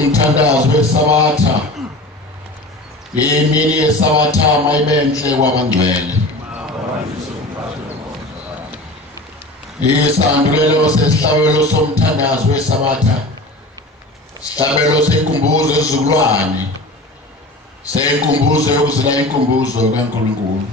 umthandazo wesabatha imini yesabatha mayibenhle kwabangcwele isandulelo sesihlabelo somthandazo wesabatha sihlabelo senkumbuzo ezizukulwane senkumbuzo yokuzila inkumbuzo kaNkulunkulu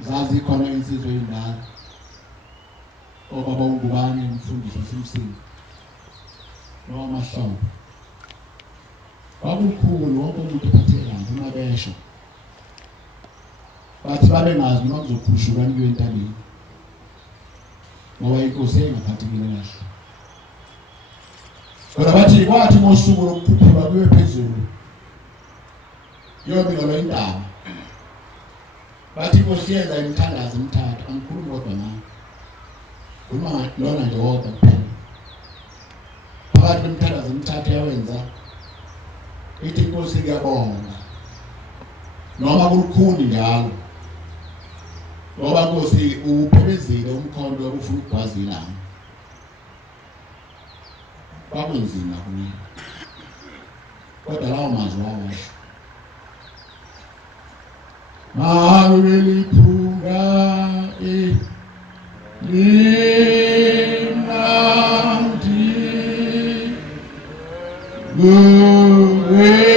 zazi khona insizwe indala obaba ungubane umfundisi wasemsini noma mahlobo babukhulu wonke umuntu ephatheka ngomabesho bathi babengazi noma kuzokhushuka niyo entabeni ngoba inkosi engaphathekile kahle kodwa bathi kwathi ngosuku lokukhuphula kuye phezulu yonke lo intaba bathi inkosi yenza imithandazo emithathu angikhulumi kodwa nawe uma lona nje wodwa kuphela phakathi kwemithandazo emithathu yawenza ithi inkosi kuyabonga noma kulukhuni njalo ngoba inkosi uphelezile umkhondo ufuna ukugwazila kwakunzima kuye kodwa lawo mazwi awasho Mawilipunga linamdi guwewetwa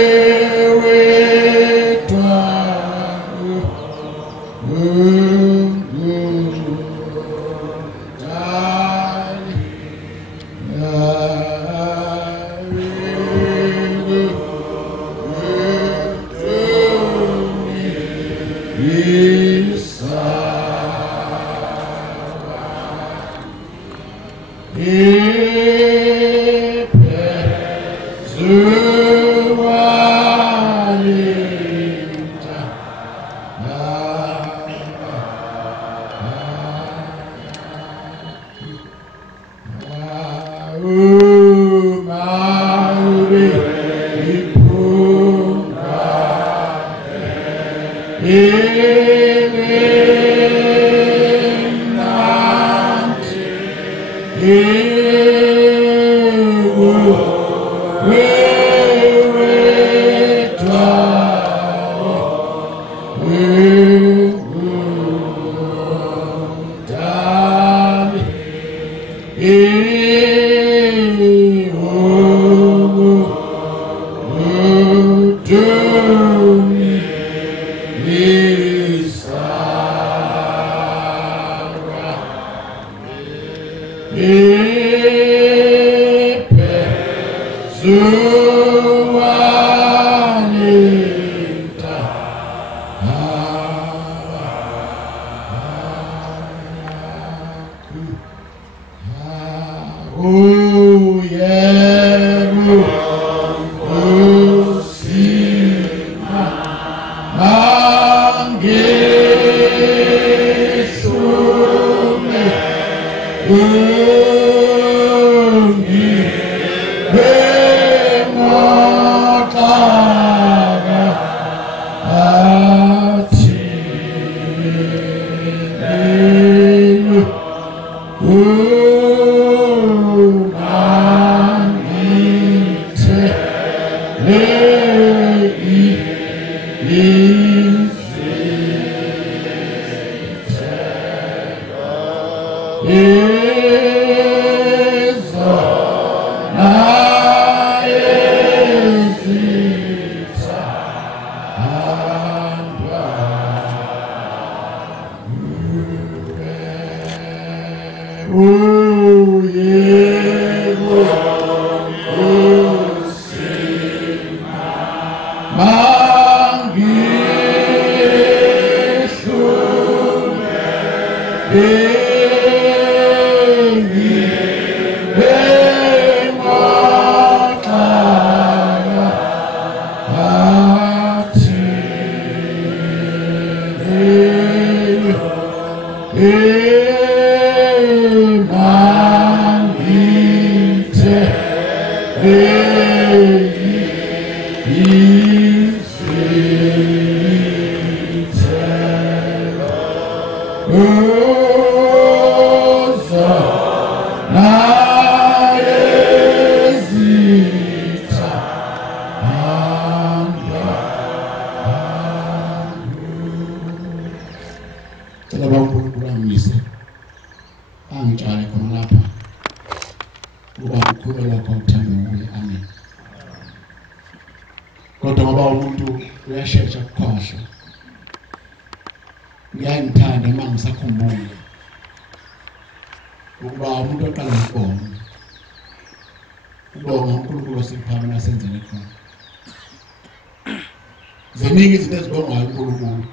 Ziningi izinto ezibongwayo uNkulunkulu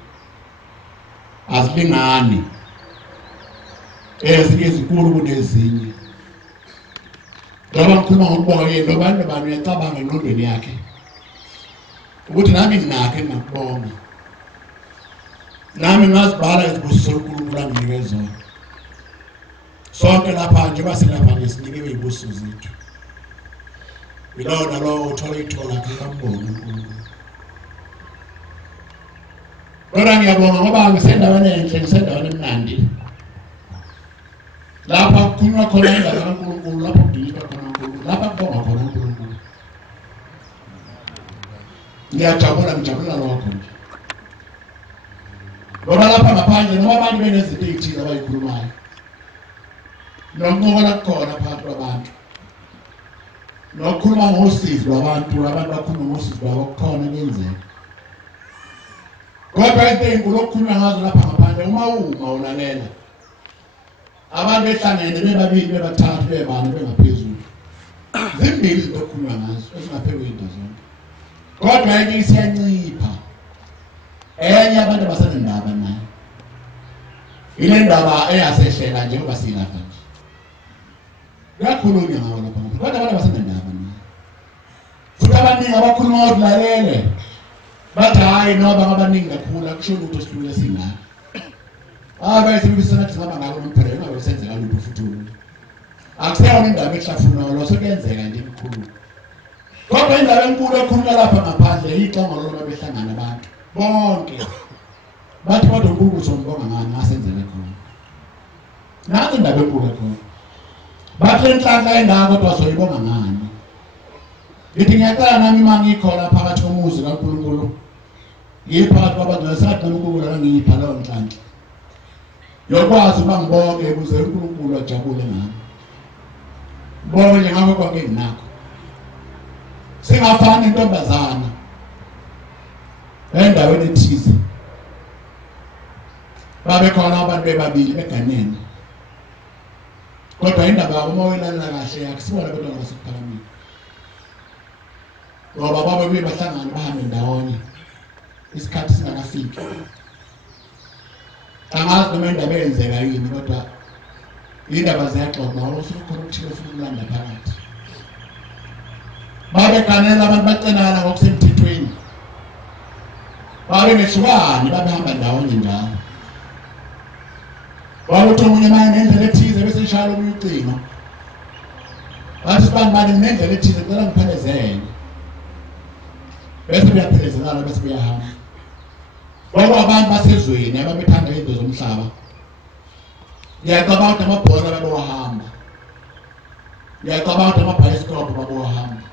azilingani ezinye ezinkulu kunezinye ngoba ngikhuluma ngokubonga yena abantu uyacabanga engqondweni yakhe ukuthi nami nginakhe ngakubonga nami ngazibhala izibusiso uNkulunkulu anginike zona sonke lapha nje baselapha ngesinike izibusiso zethu ilona lo uthola ithola kumbonga uNkulunkulu. Kodwa ngiyabonga ngoba ngisendaweni enhle ngisendaweni emnandi lapha kukhulunywa khona indaba kaNkulunkulu lapha kudilizwa khona uNkulunkulu lapha kubonga khona uNkulunkulu. Ngijabulela lokho nje ngoba lapha ngaphandle noma abantu benezinto ezithile abayikhulumayo nokunqola khona phakathi kwabantu nokukhuluma ngosizo lwabantu bakhuluma ngosizo lwabo khona kuyenzeka. Kodwa into enkulu okukhulunywa ngazo lapha ngaphandle uma ulalela abantu behlangene bebabili bebathathu bebane bengaphezulu zimbili izinto okukhulunywa ngazo ezingaphezulu into zonke. Kodwa enye isiyancipha enye abantu basenendaba nayo ile ndaba eyasehlela njengoba silapha nje kuyakhulunywa ngawo lapha kodwa abantu basenendaba nayo futhi abaningi abakhuluma ngokulalele bathi hayi noba abaningi kakhulu akusho lutho sidlule singaka bayisebenzisa ngaba ngalo umphela ngabe senzeka lutho futhi akuseyona indaba ehlafuna lo sekuyenzeka nje emkhulu. Kodwa indaba enkulu ekhulunywa lapha ngaphandle ixongo lona behlangana abantu bonke bathi kodwa uNkulunkulu sombonga ngani ngasenzele khona nansi indaba enkulu khona bathi enhlanhla endaba kodwa soyibonga ngani. Ngithi ngiyaqala nami mangikhona phakathi komuzi kaNkulunkulu ngiphakathi kwabantu nasathi uNkulunkulu angipha lawo nhlanhla yokwazi uma ngibonge ukuze uNkulunkulu ajabule ngami bonke nje ngakho konke nginakho singafani intombazana endaweni ethize babe khona abantu bebabili beganene kodwa indaba yabo uma uyilalela kahle akusibona kodwa ngasikuphakamile ngoba babe bahlangana bahambe ndawonye isikhathi singakafiki angazi noma indaba eyenzeka yini kodwa indaba ziyaxoxa usukhona ukuthile futhi ulanda phakathi babeganela abantu bacenana ngokusemthethweni babe behlukani babehamba ndawonye njalo wabuthi omunye manje nendlela ethize bese ishaya omunye ucingo bathi sibani nendlela ethize ngicela ngiphelezele bese buyaphelezana bese buyahamba ngoba abantu basezweni ababethanda izinto zomhlaba ngiyacabanga amabhola babewahamba ngiyacabanga amabhayisikobho babewahamba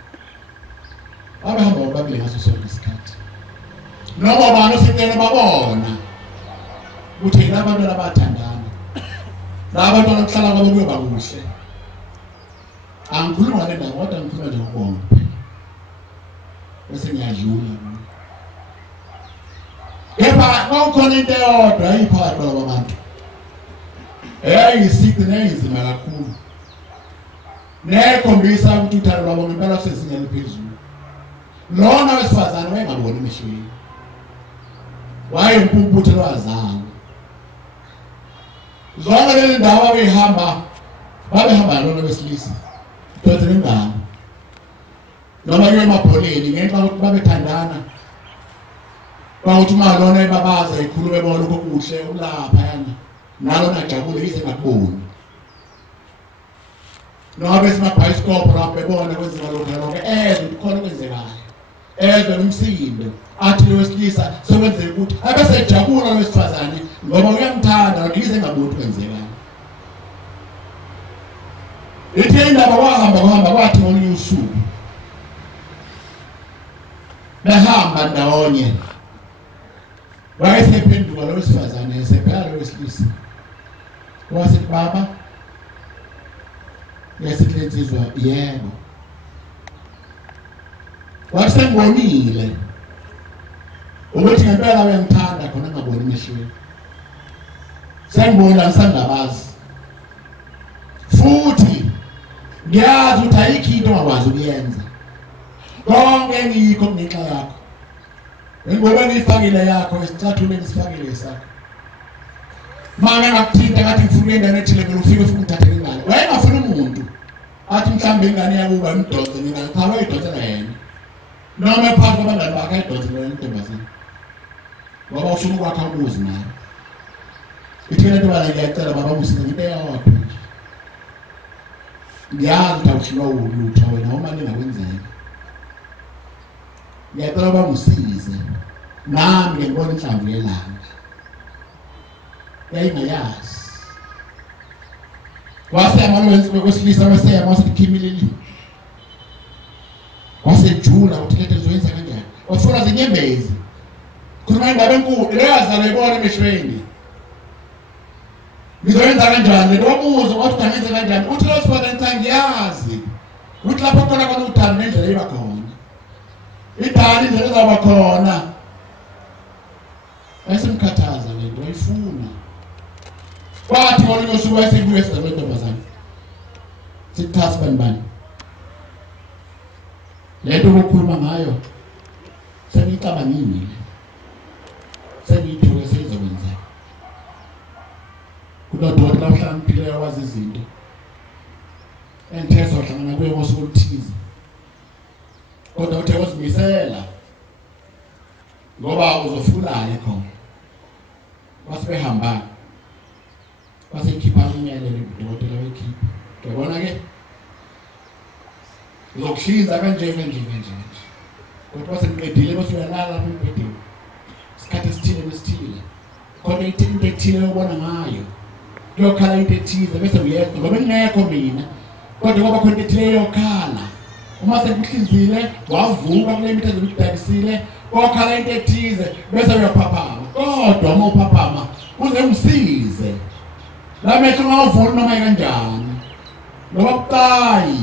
abahamba babili ngaso sonke isikhathi noma bani osicela babona ukuthi labantu abathandana labantu abahlala kwabo kuyoba kuhle angikhuluma ngale ndawo kodwa ngikhuluma nje ngokubonga bese ngiyadlula kepha kukhona into eyodwa ayiphakathi kwabantu eyisiqi neyizima kakhulu nekhombisa ukuthi uthando lwabo ngempela sezingeni phezulu lona wesifazane wayengaboni emehlweni wayempuputhe lwazana zonke lezi ndawo babehamba lona besilisa dodze ngengane noma kuye emabholeni ngenxa yokuthi babethandana bawuthi uma lona ebabaza ikhulume bona lokho kuhle ulapha yana nalona jabule yize ngakuboni noma besimabhayisikopho lapho bebona kwenziwa lokho ezwe khona kwenzekayo ezwe umsindo athi lowesilisa sokwenzeka ukuthi abesejabula lowesifazane ngoba uyamthanda ngize ngaboni kwenzekayo ithe indaba kwahamba kwathi ngolunye usuku behamba ndawonye wayesephenduka lowesifazane esebheka lowesilisa wasithi baba yesihlenzizwa yebo wasengibonile ukuthi ngempela uyangithanda khona ngaboni emehlweni sengibona ngisangabazi futhi ngiyazi ukuthi ayikho into ongakwazi ukuyenza konke ngikho ngenxa yakho ngoba ngifakile yakho esicathuleni sifakile sakho manje ngakuthinta ngathi ngifuna ingane ethile vele ufike ufuna uthathe ingane wayengafuna umuntu athi mhlambe ingane yakuba imdonse mina cha wayidonsela yena noma ephansi kwabangani bakhe ayidonsela yena intombazane ngoba ufuna ukwakha umuzi naye ithile into bala ngiyacela baba musike into eyodwa ngiyazi ukuthi awuhlwa ulutho wena uma ningakwenzeka ngiyacela baba musize nami ngibona inhlamvu yelanga yayingayazi wasemalwenzi kwesilisa wasema wasikhimilili wasejula ukuthi lento izoyenza kanjani wafuna zinyembezi khuluma indaba enkulu leyazala ibona emehlweni ngizoyenza kanjani lento wabuza wathi ngenze kanjani uthi lo sifana ngiyazi ukuthi lapho khona uthando nendlela iba khona idali indlela ezaba khona esimkhathaza lento ayifuna kwathi ngolunye usuku esibuye sizalentombazane sithasi bani lento ukukhuluma ngayo sengicabangile sengiyithuke seyizokwenza kunodokotela ohlakaniphile wazi izinto enthezo hlangana kuye ngosuku oluthize kodwa uthe uzimisela ngoba uzofulana khona wasibehamba wasekhipha imiyalelo udokotela wekhipha uyabona ke uzokuhlinza kanje kodwa waseqedile bese uyalala lapha embhedeni isikhathi esithile khona into ethile ubona ngayo yokhala into ethize bese uyedwa ngoba ngekho mina kodwa ngoba khona into ethile yokhala uma sekuhlinzile wavuka kule mithe ezokudayisile kokhala into ethize bese uyaphaphama kodwa uma uphaphama uze umsize lamehlo mawuvula noma kanjani ngoba bucayi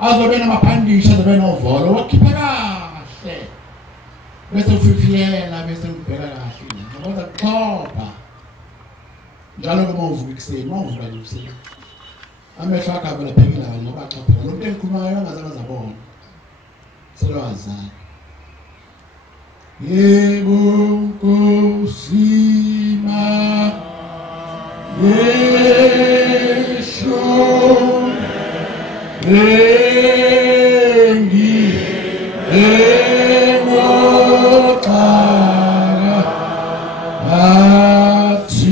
azobe namaphandisha azobe novolo wakhipha kahle bese ufifiyela bese ubheka kahle ngoba kuxhopha njalo uma uvuka ekseni mawuvuka nje ekseni amehlo akho abelaphekela ngoba axhopha lo muntu engikhulumayo angazange zabona selwazana yebo kusima yesho engi emoqala athine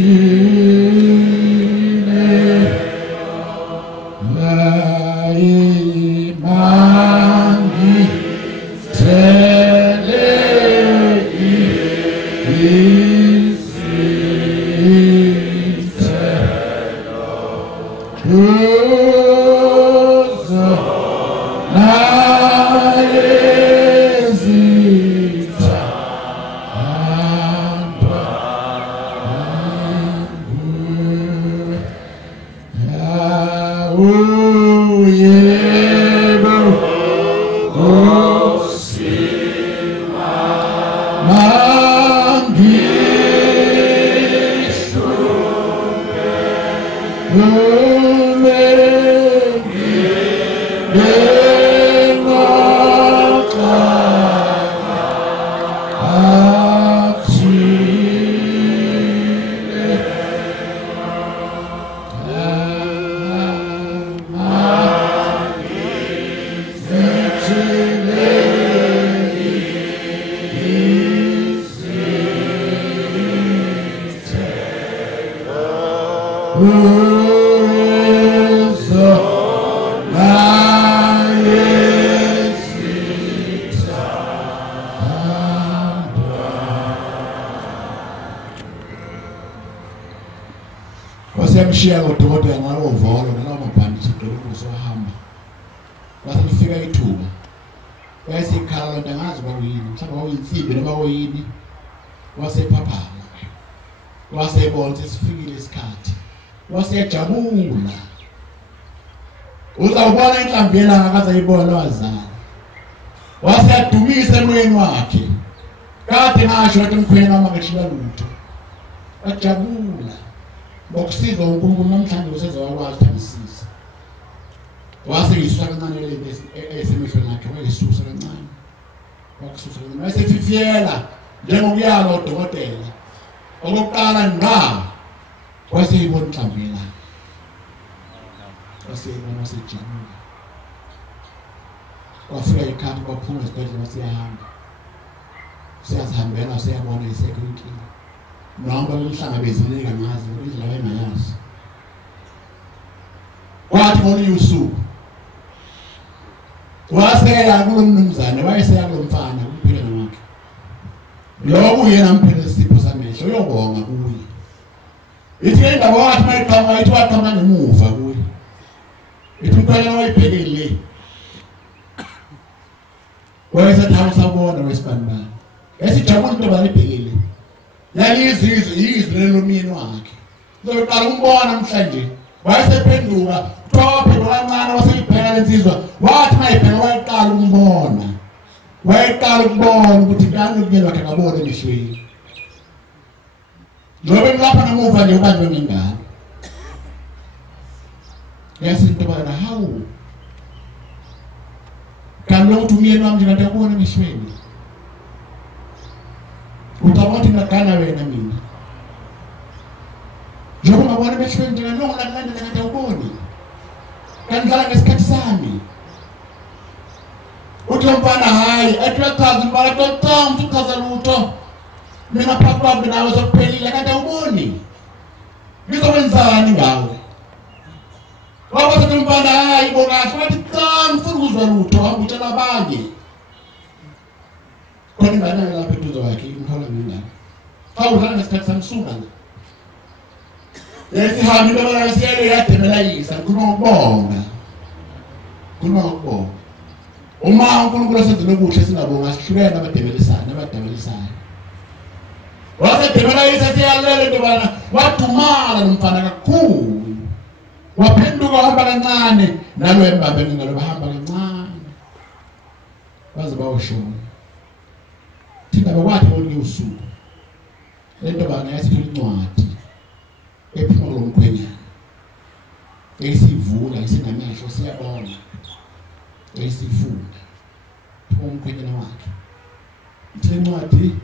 layimangi tele Wasiyamshiya kodokotela ngalo volo nalawo mabhandisi udokotela sohamba. Wase lifika ithuba. Wayesikhala lonto angazi kwakuyini, mhlawumbe kwakuyinsimbi noma kwakuyini. Wasephaphama. Wasebona sesifikile isikhathi. Wasejabula. Uzawubona inhlambela akaze ayibona wazana. Waseyadumisa emoyeni wakhe. Kade ngasho ukuthi umkhwena noma ngeshiya lutho. Ajabula. Bokusiza uNkulunkulu namhlanje usezawakwazi ukusisiza. Waseyisusa kancane lento esemehlweni akhe, wayisusa kancane. Wakususa kancane. Wasefifiyela njengokuyala udokotela. Okokuqala ngqa waseyibona inhlambela. Waseyibona wasejabula. Wafika ikhati kwaphuma esibhedlela wasiyahamba. Siyazihambela siyabona isekho inkinga. Noma bemhlangabezileka ngazi indlela wayengayazi. Kwathi ngolinye usuku waseya kulo mnumzane, wayeseya kulo mfana kumphela wakhe. Lokhu yena amphele isipho samehlo uyobonga kuye. Ithi indaba wathi mayiqhamuka ithi waqhamuka ngemuva kuye. Ithi umphela wayibhekile. Wayesathi sabona wesibani. Esijabula into balibhekile. Yalizizwe lomyeni wakhe. Uzoqala umbona namhlanje. Wayesephenduka, thophe kancane waseyibheka lensizwa. Wathi mayibheka wayiqala umbona. Wayiqala ukubona ukuthi ngani umyeni wakhe ngabona emehlweni. Njobe lapha ngemuva nje ubanjwe ngengane. Yasinto bana hawu. Kanti ukuthi umyeni wami nje ngabona emehlweni. Utabona ngakana wena mina. Njobe ngabona emehlweni nje noma lakulandela ngathi awuboni. Kandlala ngesikhathi sami. Uthomfana hayi etwaqhaza mbala totam tuchaza lutho. Mina phakathi nawe sokuphelile kanti awuboni. Ngizokwenzani ngawe? Wabathi uthomfana hayi bokahle wathi tam ufuna ukuzwa lutho hamba utshela abanye. Khona ingane lapha eduze kwakhe imthola ngingane. Awudlala ngesikhathi samsuka la. Yesihambi baba siyele yademelayisa kunokubonga. Kunokubonga. Uma uNkulunkulu asenze lokuhle singabonga sihlukene abadebelisayo. Wasedemelayisa siyalele into bana wadumala lomfana kakhulu. Waphenduka hamba kancane nalo embambeni ngalo bahamba kancane. Baze bawoshona. Thina bakwathi bonke usuku. Lento bana yasithola incwadi ephuma lomkhwenyana. Esivula isinamehlo siyabona. Esifunda. Umkhwenyana wakhe. Ithini incwadi?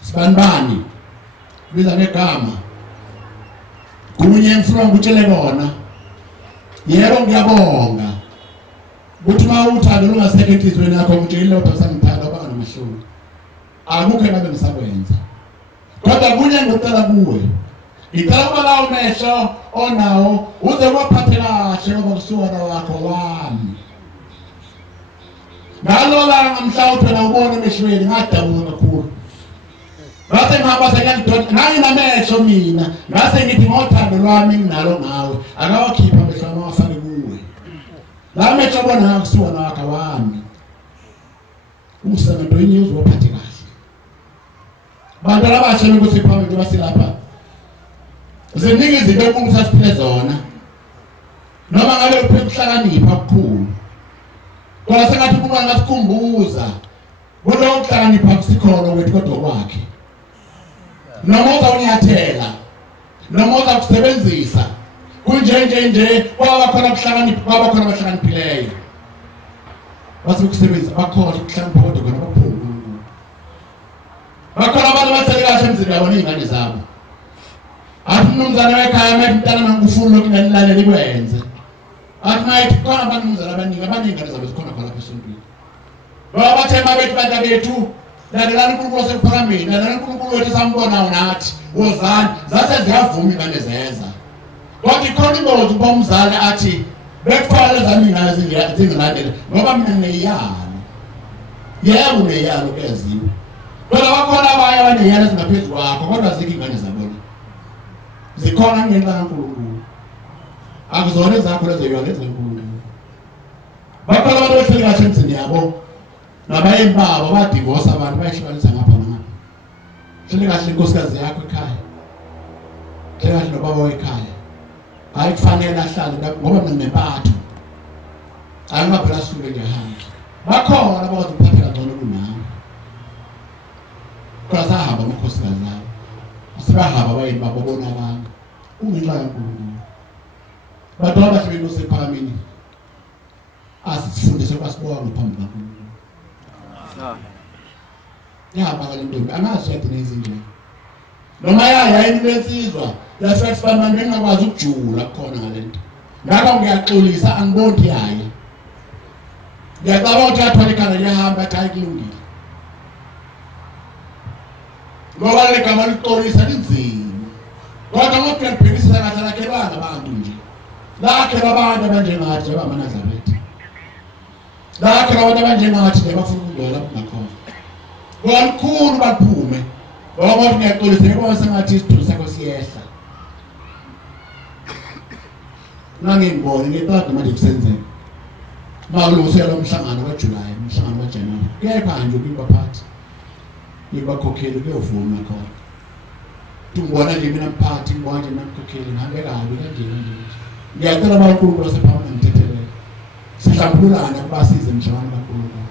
Sibanibani. Biza negama. Kunye ngifuna ngikutshele kona. Yebo ngiyabonga. Uthi mawuthanda ungasekho enhlizweni yakho ngitshela lokho sangithanda banga namahloni. Akukho ngabe ngisakwenza. Kodwa kunye ngicela kuwe. Ngicela ukuba lawo mehlo onawo uze kwaphathela kahle ngoba kusuka wakho wami. Ngalo la ngamhlawumbe phela ubona emehlweni ngadabuka kakhulu. Ngase ngihamba sekangidonsa nginamehlo mina. Ngase ngithi ngothando lwami nginalo ngawe. Akawakhipha amehlo ami afane kuwe. La mehlo bona kusuka wakho wami. Umsebenzi wenyezo waphathe kahle. Bantu abasha ukuthi phambili basilapha. Ziningi izinto ekungisasiphile zona. Noma ngabe ukuhlakanipha okukhulu. Kodwa sengathi kuba ngasikhumbuza kulo ukuhlakanipha kusikhona wethu kodwa kwakhe noma uzawunyathela noma uzakusebenzisa kunje kwaba khona ukuhlakanipha kwaba khona abahlakaniphileyo basukusebenza bakhona ukuhlakanipha kodwa khona baphuma bakhona abantu abahleli kahle emzini yabo ney'ngane zabo athi umnumzana wekhaya mayithi mntana mangikufuni lokhu ngalilalela ikwenze athi mayithi khona abantu umnumzana abaningi ingane zabo zikhona khona lapha esontweni ngoba bathe mabethi bantabethu landelani uNkulunkulu osephakameni landelani uNkulunkulu wethu esambonayo nathi wozani zase ziyavuma ingane zeza kodwa ikhona ingozi ukuba umzali athi bekufanele zami ingane zingilandele ngoba mina ngineyalo yebo uneyalo kuyaziwa kodwa bakhona abanye abaneyalo ezingaphezu kwakho kodwa zikho ingane zabona zikhona ngenxa kaNkulunkulu akuzona ezakho lezo yona ezenkulunkulu bakhona abantu behleli kahle emzini yabo nabayeni babo badivorce abantu bayihlukanisa ngapha nangapha hleli kahle inkosikazi yakho ekhaya hleli kahle nobaba wekhaya hayi kufanele ahlale ngoba mina nempatho angaphela suke ngehamba bakhona abakwazi ukuphatheka ngcono kunawe kwasahamba amakhosikazi lawo asebahamba abayeni babo bona abantu ungenxa kaNkulunkulu bantu abahle benkosi ephakameni asifundise kwasibona ngaphambi kaNkulunkulu yahamba ngale ntombi angazi yadina izindlela noma yayini lensizwa yasefamani engakwazi ukujula khona ngalento ngakho ngiyaxolisa angiboni yaye ngiyacabanga ukuthi yathwala ikhanda liyahamba ekhaya kulungile ngoba le gama lixolisa linzima kodwa ngoba kuyabhekisisa kahle lakhelwanga abantu nje lakhelwa abantu abanjengathi abamaNazaretha lakhelwa abantu abanjengathi bafuna ukungena kungakhona kwalukhulu baphume ngoba ngiyaxolisa ngoba sengathi isithunzi sakho siyehla nangingibone ngicela manje kusenzeka malungiselelo umhlangano kaJulayi umhlangano kaJanuwari kepha nje ukubaphathi ngibakhokheli kuyovuma khona ngibona nje mina mphathi ngibona nje namkhokheli ngihambe kabi kanjena nje ngiyacela abaNkulunkulu basephakame ngithethelele sihlambululana kubasize njalo kaNkulunkulu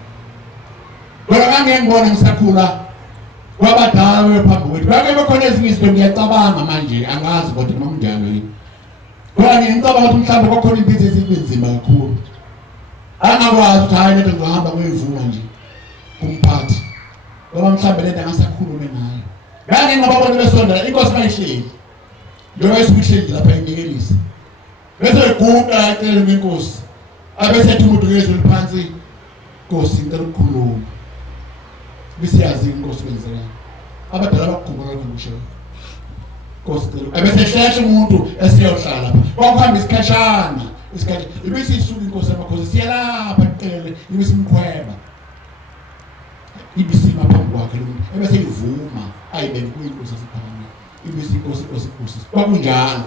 kodwa ngangengibona ngisakhula kwabadala wephambi kwethu bake bekhona ezinye izinto ngiyacabanga manje angazi kodwa noma kunjalo yini kodwa ngicabanga ukuthi mhlawumbe kwakhona impilo ezinzima kakhulu angakwazi ukuthi hayi lento ngizohamba ngiyivuma nje kumphathi ngoba mhlawumbe lento angasakhulume ngayo ngake ngababona besondela inkosi mayihleli njengoba isihleli lapha inikelisa bese eguqa ecela inkosi abese ethi umuntu ngezwe phansi inkosi ngicela ukukhuluma bisiyazi inkosi wenzeka abadala bakukhumbula lokho ngisho inkosi ngicela abese ehlehla umuntu esiyohlala lapha kwakuhamba isikhashana isikhathi ibisi isuka inkosi yamakhosi siyalapha icele ibisi imkhweba ibisi maphambi kwakhe lo ebese ivuma ayibene kuyinkosi esiphambi ibisi inkosi kwakunjalo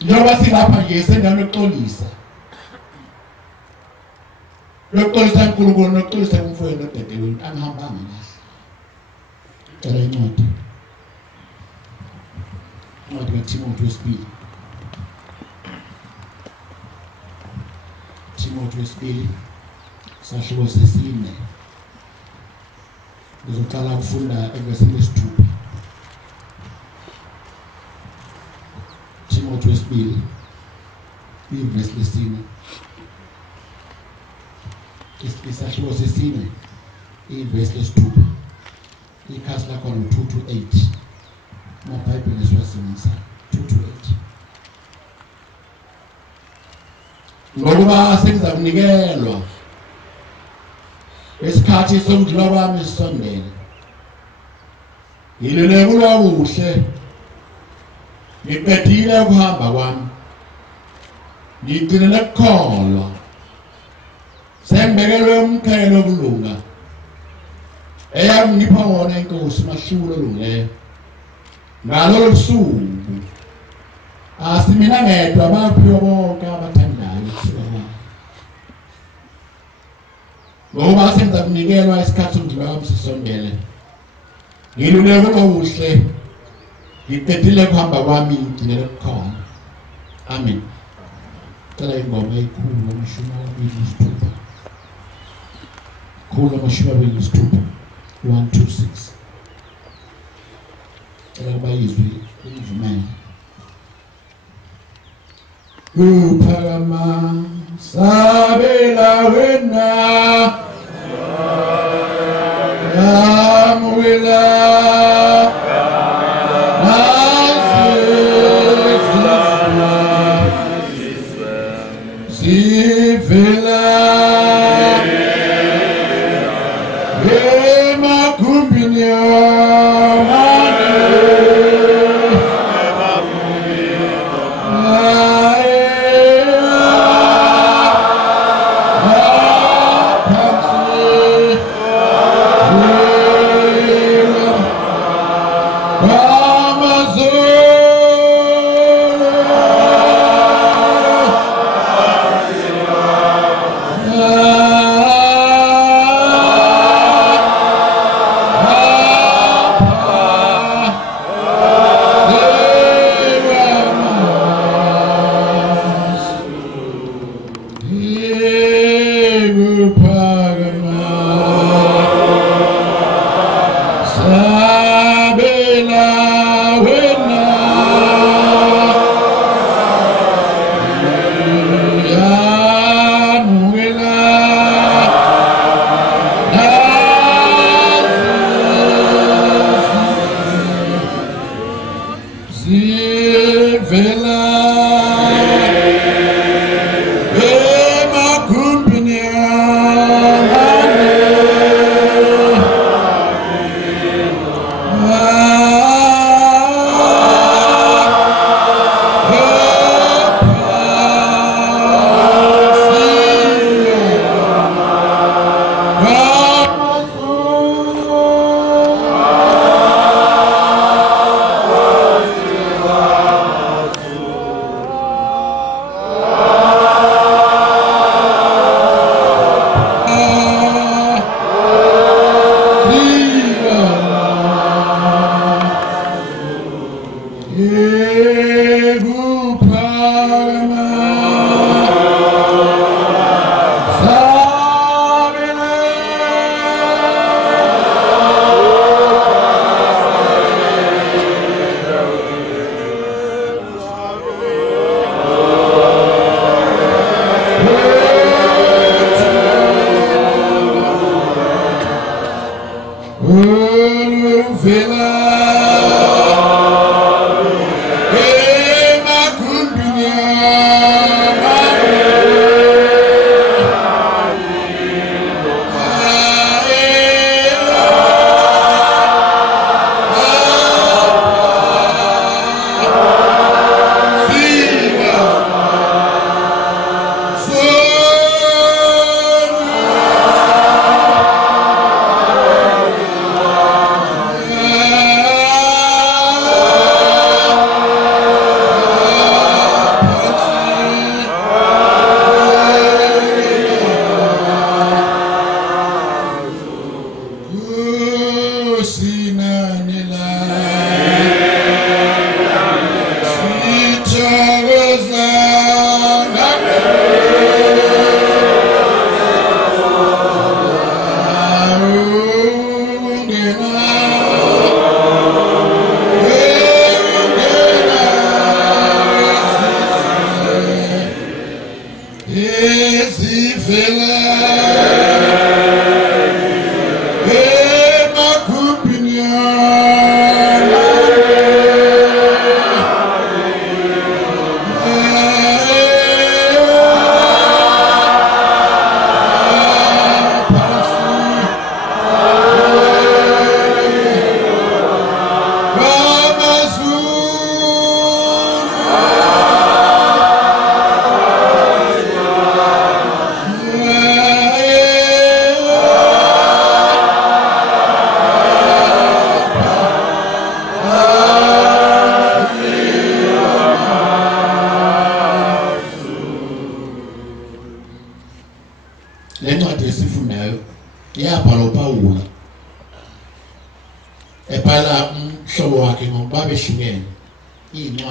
njengoba silapha nje sendaweni yokuxolisa uNkulunkulu nokuxolisa umfowenu nodadewenu angihambanga kahle cela incwadi kaTimothi wesibili Timothi wesibili sahluko sesine uzoqala ukufunda evesini lesithupha Timothi wesibili ivesi lesine isahluko sesine ivesi lesithupha ikhasi lakho 2-8 amabhayibheli esiwasebenzisa 2-8 ngokuba sekuza kunikelwa esikhathi sokudlula kwami sisondele ngilulekula kuhle ngiqedile ukuhamba kwami ngigcinele ukukholwa sembekelwe umkhelo kulunga eyangipha wona inkosi mahlulo olungileyo ngalolu suku asimina ngedwa abaphiwe bonke abathandayo kusuka ngoba senza kunikelwa isikhathi sokudlula kwami sisondele ngiluleke kuhle ngiqedile ukuhamba kwami ngigcinele ukukhona amen cela ingoma eyikhulu ngomshumi wesithupha khulu amashumi abili nesithupha 126 bayizwi imvumela uphakama sabela wena amwela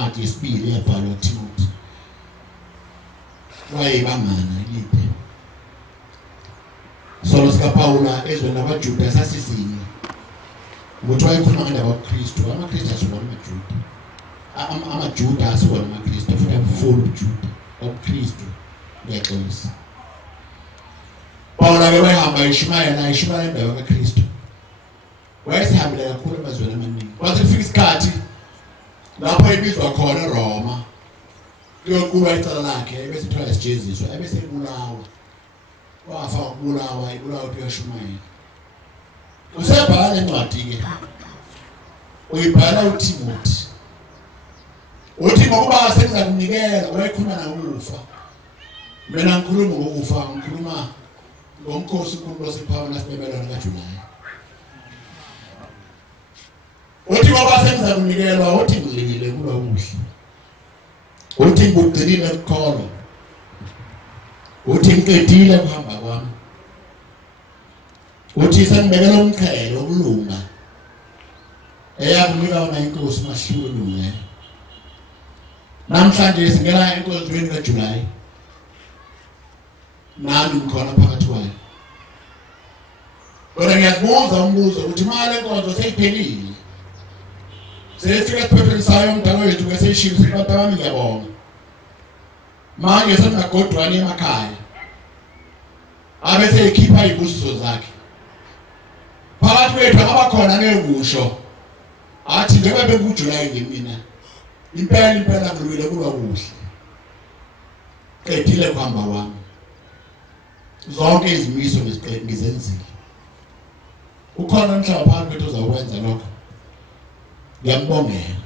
incwadi yesibili yabhalwa Timothy wayebangana libe solo sika Paula ezwe nabaJuda sasizinye ukuthi wayekhuluma ngendaba kaKristu amaKristu asibona amaJuda amaJuda asibona amaKristu futhi abufuna uJuda kaKristu ngeqiniso Paula ke wahamba ishumayela indaba kaKristu wayesihambile kakhulu emazweni amaningi kwathi kufika isikhathi lapho ebizwa khona Roma kuyoqulwa icala lakhe bese ithiwa isijeziswa ebese ebulawa wafa ukubulawa ibulawa uyashumayela usebhala incwadi ke uyibhala uTimothy uthi ngokuba senza kunikela wayekhuluma nakufa mina ngikhuluma ngokufa ngikhuluma ngomkhosi uNkulunkulu wasephawu nasibebelana kaJulayi uthi ngoba senza kunikelwa uthi ngilingile kuba kuhle uthi ngigcinile ukukholwa uthi ngiqedile kuhamba kwami uthi sengibekela umqhele okulunga eyakunika wona inkosi mahlulunge namhlanje singena enkonzweni kaJulayi nami ngikhona phakathi kwayo kodwa ngiyazibuza umbuzo ukuthi imali enkonzo seyiphelile sefika esiphepheni sayo umntana wethu kweseshilo sibantu bami ngiyabonga manje senagodwani emakhaya abese ekhipha ibusiso zakhe phakathi kwethu abakhona nekusho athi njengoba bekuJulayi ngimina impela ngilwile kuba kuhle qedile kuhamba kwami zonke izimiso ngizenzile ukhona umhlaba phansi kwethu uzakwenza lokho ngiyambongela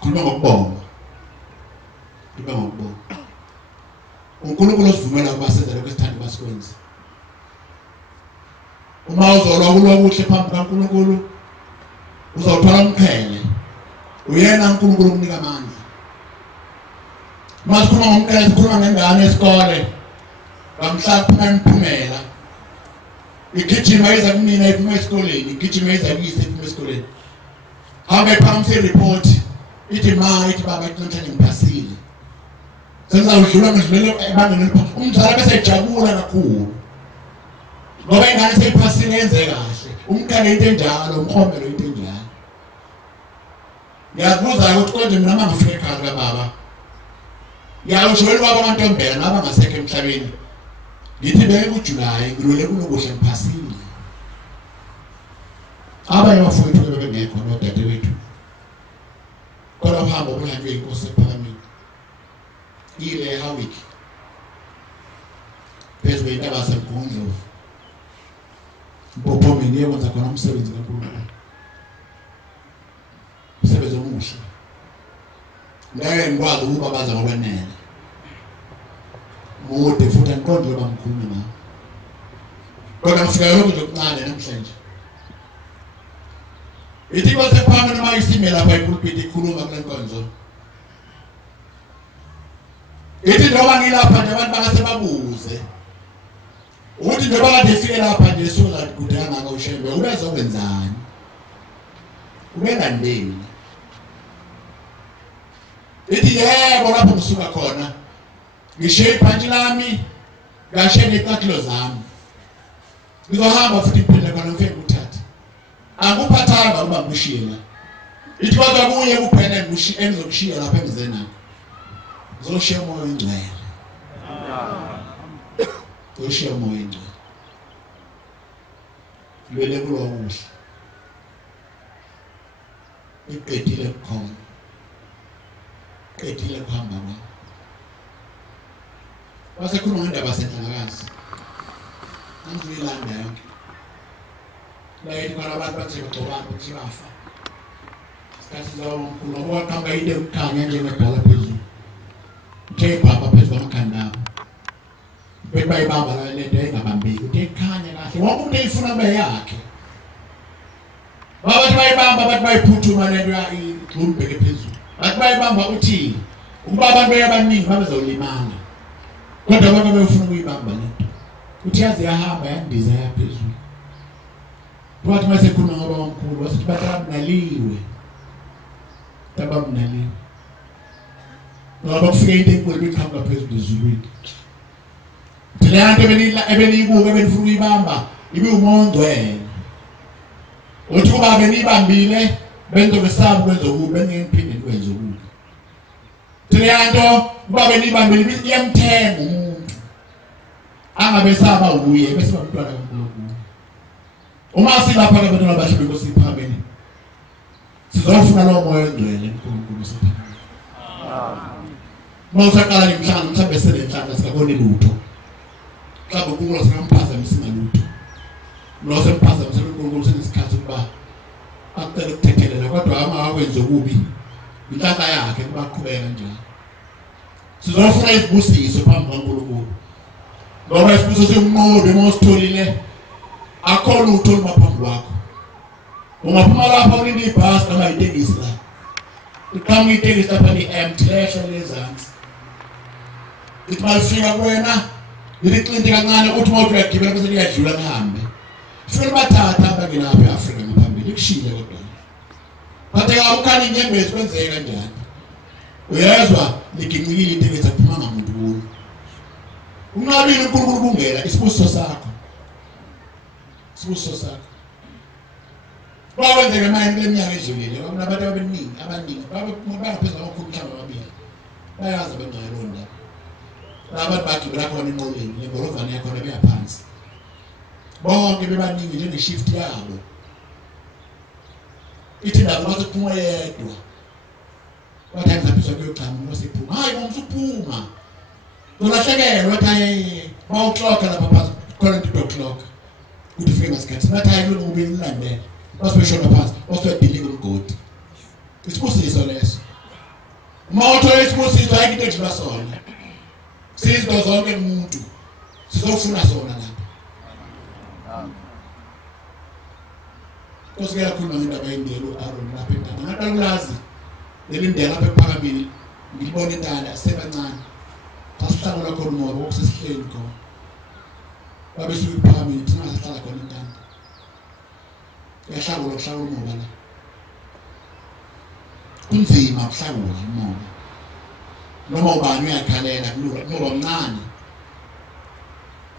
khuluma ngokubonga uNkulunkulu osivumela ukuba senze lokho esithanda basikwenza uma uzolwa kulwa kuhle phambi kaNkulunkulu uzawuthola umqhele uyena uNkulunkulu umnika amandla masikhuluma ngomqhele sikhuluma ngengane esikole ngamhla kuphuma imiphumela igijima iza kumina iphuma esikoleni igijima iza kuyise iphuma esikoleni hambe phambi report ithi baba namhlanje ngiphasile senza udlula ngidlule ebangeni umzala bese ejabula kakhulu ngoba ingane seyiphasile yenze kahle umntana into enjalo umkhomelo into enjalo ngiyazibuza ukuthi konje mina mangifike ekhaya kaBaba ngiyawushwela baba Ntombela naba ngasekho emhlabeni ngithi beke kuJulayi ngilule kunokuhle ngiphasile abanye bafowethu bebengekho nodade wethu kodwa uhamba kuhanjwe inkosi ephakameni ile hawiki phezu kwentaba semgundlo Bophome ndiye kwenza khona umsebenzi kaNkulunkulu umsebenzi omuhle ngeke ngikwazi ukubabaza ngokwenene mude futhi anqondle bamkhuluma nawe kodwa ngifika lokho nje okuncane namhlanje ithi kwasephana noma isimela lapha ePulpit ikhuluma kule nkonzo ithi noma ngilapha nje abantu bangase babuze uthi njengoba kade ifike lapha nje sola kudanga ngaka uShembe ubezokwenzani ubengandeni ithi yebo lapho ngisuka khona ngishiye iphansi lami ngashiye neqatlo zami ngizohamba futhi iphinde khona ngifike ukuthatha akuphathanga ukuba ngishiye la ithi kodwa kuye kuphela engizokushiya lapha engizena ngizoshiya umoya ongcwele ngizoshiya umoya ongcwele lwele kulo kuhle iqedile kukhona qedile kuhamba kwami wasekhuluma ngendaba senhlangakazi angizilanda yonke layithi khona abantu bathi bagcobana bathi bafa sikhathi zawo omkhulu ngoba waqamba into ekukhanya njengebhola phezulu uthe ibhaba phezu kwamakhanda abo bebayibamba la lento engabambeki uthe ikhanya kahle wonke umuntu eyifuna kube yakhe bathi bayibamba bathi bayiphuthuma lento igxumbeke phezulu bathi bayibamba uthi ukuba abantu beyabaningi babezawulimala kodwa abantu befuna ukuyibamba lento uthi yazi yahamba yandiza yaphezulu Wathi masekhuluma ngoba omkhulu wasithi batamnaliwe tabamnaliwe. Ngoba kufike into enkulu ikhamba phezulu ezulwini. Dilante ebeniyibuka benifuna uyibamba ibe umondwele. Uthi kuba benibambile bento besaba kwenza ukuba bengiphinde kwenza ukuba. Dilante kuba benibambile iyamthenga umuntu. Angabe saba ubuye bese bamntwana kaNkulunkulu. Uma silapha abantwana bashe bekosiphameni. Sizofuna lo moya engcwele uNkulunkulu siphameni. Mawusaqala ngemhlanga mhlambe sele enhlanga sikabone lutho. Mhlawumbe uNkulunkulu singamphazamisa ngalutho. Lo semphazamisa uNkulunkulu senesikhathi ukuba akucela ukuthethelela kodwa angakwenza okubi. Inhlaka yakhe kuba qhubeka njalo. Sizofuna izibusiso phambi kaNkulunkulu. Ngoba isibusiso simnqobe mositholile akho lutho olumaphambi kwakho. Ungaphuma lapha ulinde ibhasi noma itekisi la. Iqhamuka itekisi lapha ni-empty lesho lezansi. Ithi malifika kuwena liqindi kancane uthi uma uyagibela bese liyadlula ngihambe. Funa bathatha abangelapha eAfrika ngaphambili kushile kodwa. Bathe awukhani inyembezi kwenzeka kanjani. Uyezwa liginqikile itekisi akuphuma ngamuntu kulo. Unqabile uNkulunkulu ubungela isibusiso sakho. Isibusiso sakho. Kwawenzeka manje kuleminyaka edlulile kunabantu abaningi babaphezulu kakhulu mhlawumbe ababili. Bayazi bengayilonda. Abantu bagibela khona enqoleni lengolovane yakhona beyaphansi. Bonke bebaningi nje ne-shift yabo. Ithi ndaba bathi kuphuma yedwa. Wathi ngizaphiswa kuyoqhamuka usiphuma. Hayi ngomsuphuma. Ulahlekelwa wathi bawuxoxa lapha phansi khona i-o'clock. Kuthi ufike ngasikhathi. Bathi hayi lo ngubeni landela. Basibeshona phansi, basibedilika umgodi. Isibusiso leso. Uma uthola isibusiso ayikho into sona. Sizwe zonke umuntu. Sizofuna sona lapha. Kusike kakhulu indaba yendelo uAaron lapha entana. Ngaqala ulazi lelindela lapha ephakambili. Ngibona intanda sebancane. Asihlangula khona ngoba okusesihleni khona. Babesuka ephakambili thina sihlala khona intanda. Yahlangula kuhlangula umoba la. Kunzima ukuhlangula umoba. Noma ubani uyakhalela kuba mncane.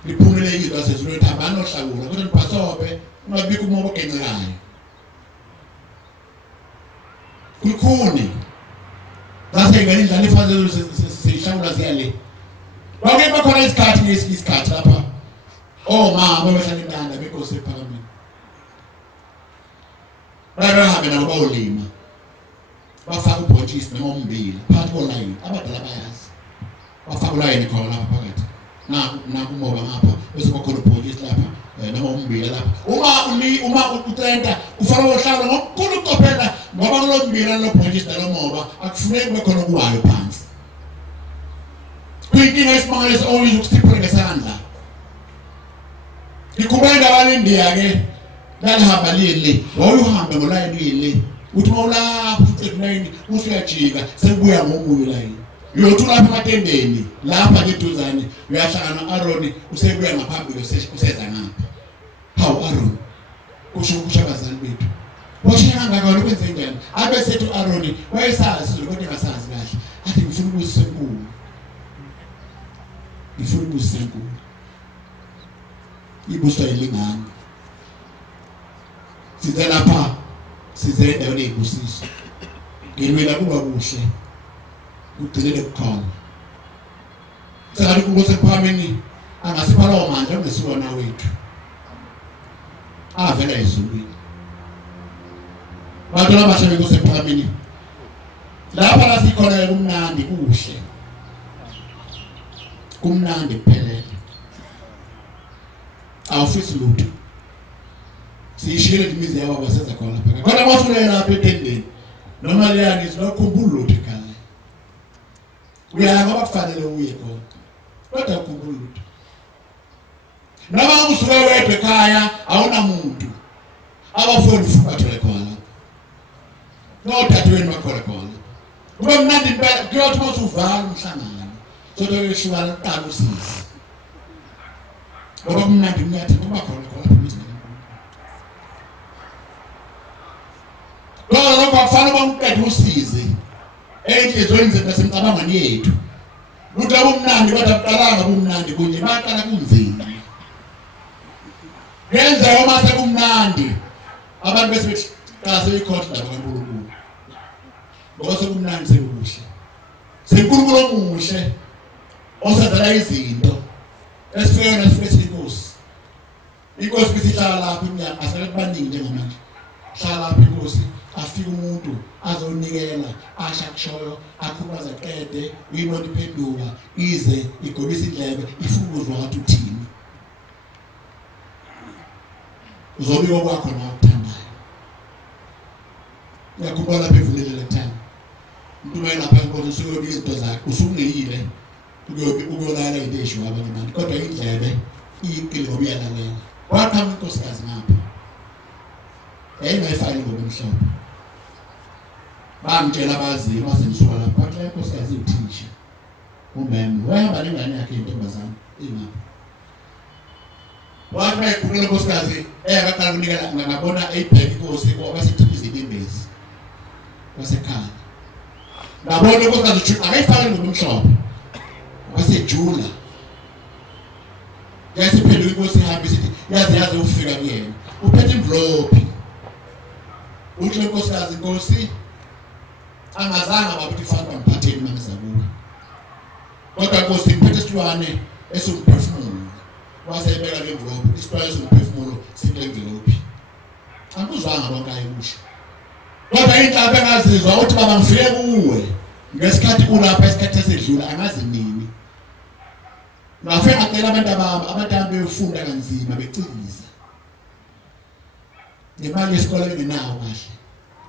Liphumele izwi sezulu ethambana ohlangula kodwa niphasobe ungabikho umoba ogencekayo. Kukhuni. Base ngene indlela efanele sihlangula ziyale. Bonke bakhona isikhathi lapha. Oh mama bahlala intanda bekosi ephakambili. Bayahambe nabo bawolima. Bafaka ubhontshisi noma ummbila phakathi kolayini abadala bayazi. Bafaka ulayini khona lapha phakathi. Naku umoba ngapha bese kukhona ubhontshisi lapha noma ummbila lapha. Uma utrenda kufanele uhlala ngokukhulu uqophela ngoba kulo mbila lo bhontshisi nalomoba akufuneki kube khona okuwayo phansi. Kuyinkinga esimangaliso always ukusiphola ngesandla. Ikhubenda abalindiya ke lalihamba lile wawuhambe ngolayini lile uthi mawulapha uqedinayini usuyajika sekubuya ngomunye layini uyothi lapha ematendeni lapha ngeduzane uyahlangana noAaron usebuya ngaphambili useza ngapha. Hawu Aaron kusho abazali bethu washaya ngakho lokwenze njani abe sethu uAaron wayesazi kodwa engasazi kahle athi ngifuna ukuzisa enkulu. Ngifuna ukuzisa enkulu. Ibuso yilingana. Size lapha size endaweni eyibusiso. Ngelwela kuba kuhle. Kugcinele kukhona. Sakathi kunkose kuphameni angasipha lawo manje ongesikona wethu. Avela ezulwini. Bantu abasha benkose kuphameni. Lapha la sikhona kumnandi kuhle. Kumnandi kuphelele. Awufisi lutho. Siyishile imizi yabo basenza khona lapha. Kodwa basulela lapha etendeni. Noma leyani izokhumbula lutho ekhaya. Uyaya ngoba kufanele uye khona. Kodwa ukhumbula lutho. Noma usuke wedwa ekhaya awunamuntu. Abafuni futhi khona. Nodadewenu bakhona khona. Kuba mnandi impela kuyothi masuvala umhlangano. Soto yeshwala qala usisi. Ngoba mnandi mnyathi kuba khona phezulu. Lokho kufanele bamqede usize. Enhlizweni zethu nasemcabangweni yethu. Ukuthi abumnandi kodwa kuqalanga ubumnandi kunye baqala kunzima. Ngenze uma sekumnandi abantu bese qase ikhotha kaNkulunkulu. Ngoba sekumnandi sekuhle. Senkulunkulu omuhle osenzela izinto esifike nasifike inkosi. Inkosi isihlala lapha inyanga asele kubaningi njengamanje. Hlala lapha inkosi afike umuntu azonikela ashakushoyo akhubaza qede uyibona iphenduka ize igobisa indlebe ifukuzwa ngathi uthini. Uzobika kwakho na ukuthandayo. Yakubona lapha evulele lethana. Umuntu lapha inkosi usuyobika izinto zakhe usungeyile ukuyolala ideshu abanye abantu kodwa indlebe iyiqilo obiyalalela. Wakhamba inkosikazi ngapha. Ngayifayile ngomhlaba. Bamtshela abazimu basemsuka lapha bathi inkosikazi uthisha. Umeme wahamba nengane yakhe intombazana ingapha. Wathi ekhulula inkosikazi akaqala ukunikela ngabona eyipheka inkosi ngoba sithiphiza imbezi. Wasekhaya. Ngabona inkosikazi uthi akayifayile ngomhlaba. Wasejula. Yasiphendula inkosi ihamba isithi yazi ufika kuyena. Uphethe envelope. Uthi inkosikazi inkosi angazanga babuthi faka mphatheni mangisa kuwe. Kodwa inkosi iphethe isilwane esumphefumulo. Wasebeka le envelope isilwane esumphefumulo sile envelope. Angikuzwanga bonke ayikusho. Kodwa inhlaba engazizwa uthi baba ngifike kuwe. Ngesikhathi kulapha isikhathi esedlula angazi nini. Ngafika ngacela abantu befunda kanzima becikisa. Nemali yesikole bengenawo kahle.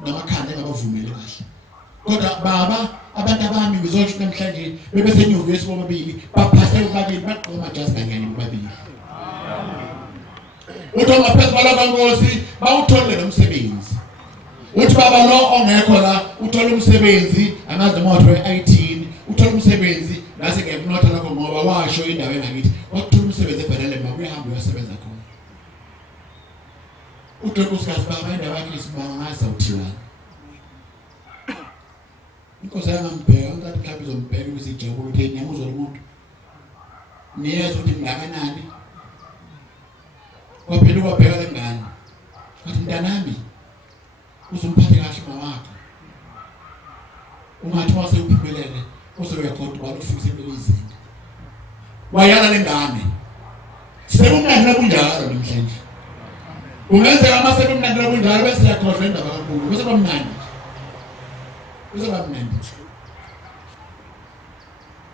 Namakhanda engabavumeli kahle. Kodwa baba abantu abami ngizosho namhlanje bebese enyuvesi bobabili baphase ubabili baqoma amajazi kangene bobabili. Uthi ngaphezulu kwalaba nkosi bawuthole nomsebenzi. Uthi baba lo ongekho la uthola umsebenzi angazi moto we-18 uthola umsebenzi ngase ngekunotha lakho ngoba washo indawo engakithi wakuthola umsebenzi ebhalele makuyahamba uyasebenza khona. Uthi unkosikazi baba indawo yakhe isimanga ngaza uthiwa. Inkosi yangambheka ngathi mhlawumbe izombheka ukuthi ijabule ukuthi niyamuzwa lo muntu. Niyezwa ukuthi ngakanani. Waphela wabheka lengane. Wathi mntanami uzomphathe kahle mawakho. Ungathi wase uphumelele uzobe khona walufisa izinto. Wayala lengane. Sekumnandi kunjalo namhlanje. Ungenzeka amasekumnandi kunjalo bese yakhohlwa indaba kaNkulunkulu. Bese bamnandi. Uzabamnandi.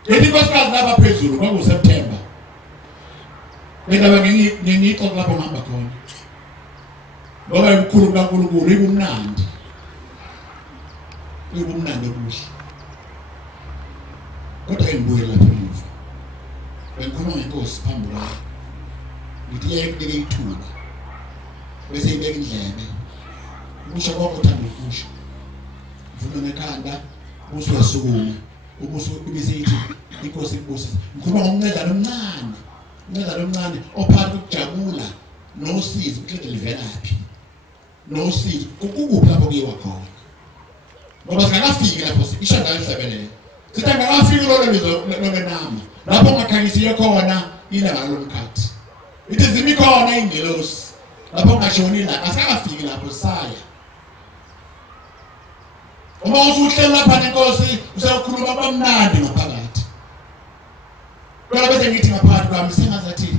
Yini nkosikazi lapha phezulu kwakuSeptember. Indaba ngiyixoxa lapho ngihamba khona. Ngoba imkhulu kaNkulunkulu ibumnandi. Ibumnandi okuhle. Kodwa imbuye lapha emuva. Bengikhuluma ngenkosi phambi kwami. Ngithi yayibeke ithuba. Bese ibeka indlebe. Ukusho konke uthanda ukusho. Vulo nekhanda ubuso yasukuma. Ubuso ibisithi inkosi ibuso. Ngikhuluma ngomncedalo omncane. Umncedalo omncane ophatha ukujabula nosizo ukuthi livelaphi. Nosizo ukuphi lapho kuyiwa khona. Ngoba singakafiki lapho ishada lihlabelele. Sithi ngakafiki longenama. Lapho ngakhanyisiye khona ilanga lomkhathi. Ithi zimi khona ingelosi. Lapho ngashoni la asakafiki lapho saya. Uma usuhlela lapha nenkosi usakhuluma bamnandi ngaphakathi. Kodwa bese ngithi ngaphakathi kwami sengazathi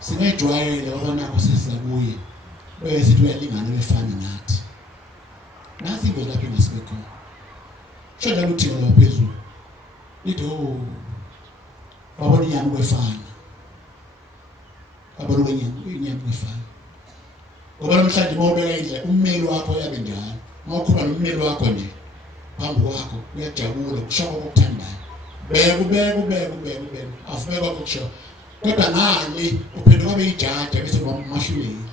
singejwayele abona kusisa kuye. Bese sithi uyalingana befana nathi. Nasi ingozi lapho ngisibe khona. Shoda luthi lo phezulu. Lido babona inyama kwefana. Babona inyama kwefana. Ngoba namhlanje mawubeka indle ummeli wakho yabe njalo. Mawukhuluma nommeli wakho nje phambi kwakho uyajabula kushoka okuthandayo. Beka afumeka ukusho. Kodwa ngani uphenduka abe ijaja bese ngomashuleni.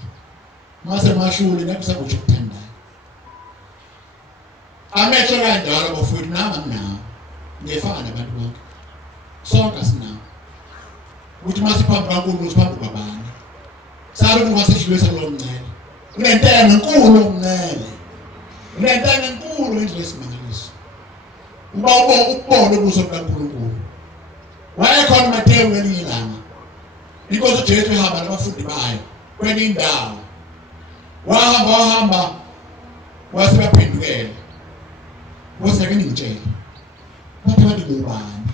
Mase mashuli nakusakuthi ukuthandayo. Amehlo kanjalo bafowethu nama nawo. Ngefana nabantu bonke. Sonke sinawo. Uthi masiphambi kaNkulunkulu siphambi kwabani. Sabe kungasedlulisa lo mncele. Unentenge enkulu omncele. Unentenge enkulu endlela esimangaliso. ubone ubuso bukaNkulunkulu. Wayekhona uMateyu ngelinye ilanga. Inkosi uJesu ehamba nabafundi bayo kwenye indawo. Wahamba wase baphendukela. Wase ke ngitshela. Bathi ngubani?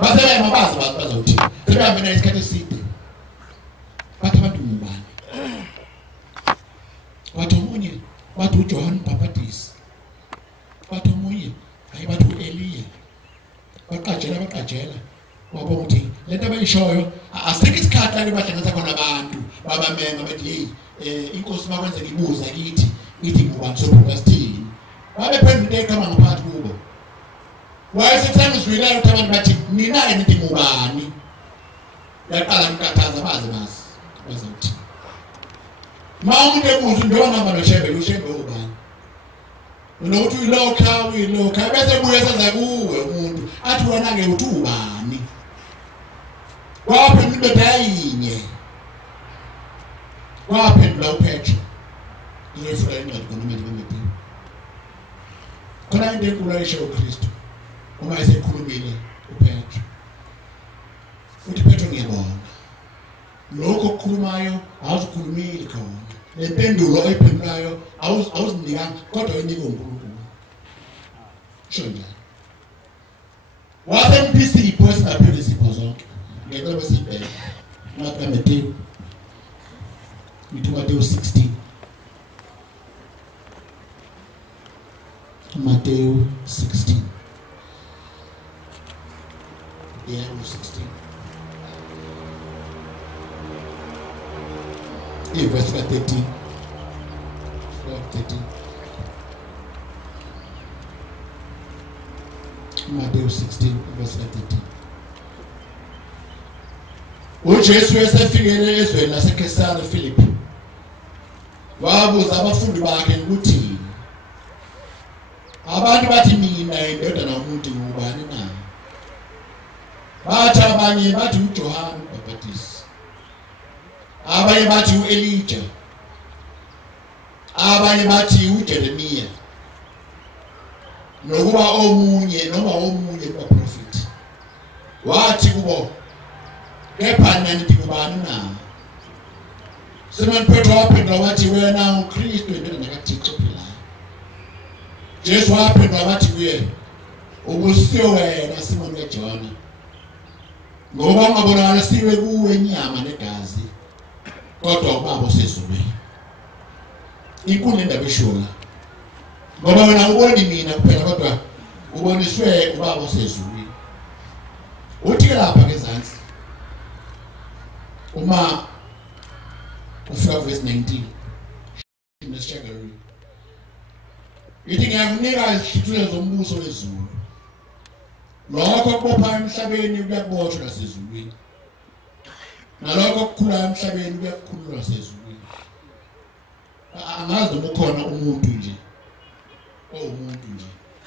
Base mabazi bazothi. Sebehambe na isikhathi eside. Bathi ngubani? Bathi omunye, bathi uJohn Baptist. Bathi omunye, hayi bathi uEliya. Baqajela. Wabona ukuthi lento abayishoyo asikho isikhathi la bahlanganisa khona abantu babamema bathi inkosi makwenza ibuza ithi ngubani sobuka sithini. Babephendula ekhama ngaphansi kubo. Wayesethangizwile ukuthi abantu bathi mina nithi ngubani? Yaqala ukukhathaza bazothi. Umuntu ebuza njengoba ngaba noShembe ubani? Nokuthi uyilokha bese buye senza kuwe umuntu athi wena ke uthi ubani? Waphendula dayinye. Waphendula uPetro. Uzofuna incwadi koMateyu. Khona into enkulu ayisho uKristu. Uma esekhulumile uPetro. Uthi Petro ngiyabona. Lokho okukhulumayo awuzikhulumile khona. Lempendulo oyiphendulayo awuzinika kodwa uyinika uNkulunkulu. Sho njalo. Wasemphisa ipho esingapheli izipho zonke. Ngeke besibheke. Mateyu. Mateyu 16. Mateyu 16. Yeah, 16. Verse 13. Mateyu 16 verse 13. uJesu esefikele ezweni laseKesari Philip. Wabuza abafundi bakhe ukuthi abantu bathi mina indodana yomuntu ngubani na? Bathi abanye bathi uJohn Baptist. Abanye bathi uElijah. Abanye bathi uJeremiya. Nokuba omunye kwaprofeti. Wathi kubo kepha nina nithi ngubani na? Simon Petro waphendula wathi wena uKristu indodana kaThixo ophilayo. Jesu waphendula wathi kuye ubusiwe wena Simon kaJona. Ngoba ungabonakalisiwe kuwe inyama negazi kodwa ubaba osezulwini. Inkulu indaba eshola. Ngoba wena uboni mina kuphela kodwa uboniswe ubaba osezulwini. Uthi lapha ngezansi uma ufika verse 19 nesishagalo. Ithi ngiyakunika izithuthuzo zombuso wezulu. Lokho kubopha emhlabeni kuyakuboshwa nasezulwini. Nalokho okukhula emhlabeni kuyakukhululwa nasezulwini. Angazi noma ukhona umuntu nje.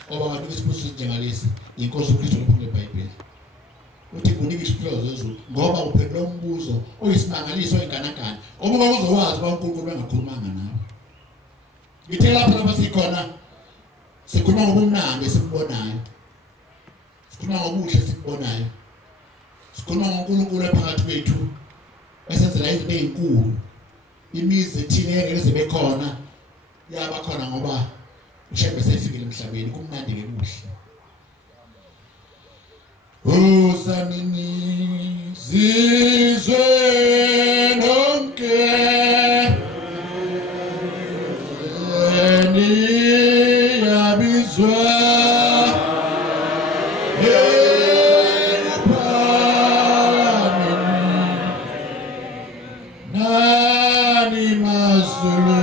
Oba ngathi isibusisweni njengalesi inkosi uKristu lophule eBhayibheli. Uthi kunika isiphiwo zezulu ngoba uphendula umbuzo oyisimangaliso oyiganagana. Obuka uzowazi ba uNkulunkulu bengakhulumanga nawe. Ngithe lapha sikhona sikhuluma ngobumnandi esibubonayo. Sikhuluma ngobuhle sikubonayo. Sikhuluma ngoNkulunkulu ephakathi kwethu esenzela izinto ezinkulu. Imizi ethile engeke zibe khona yaba khona ngoba uShembe sefikile emhlabeni kumnandi ngekuhle. Usanini zizwe nonke yabizwa nani mazulu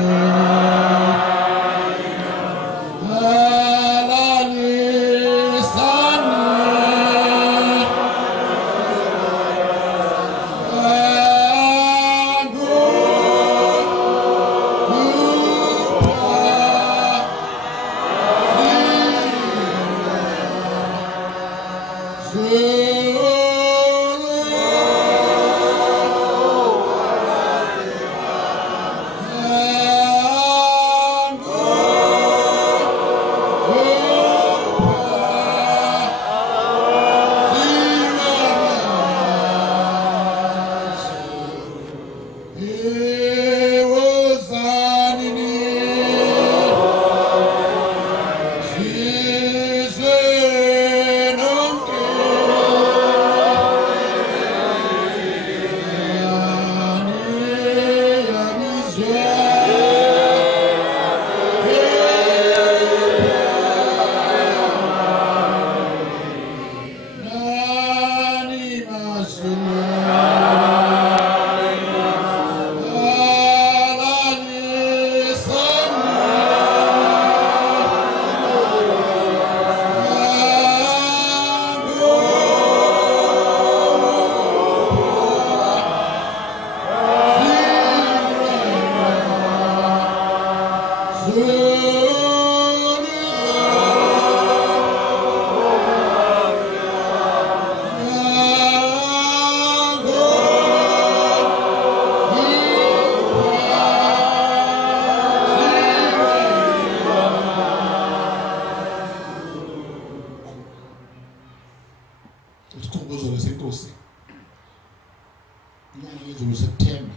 isiZulu September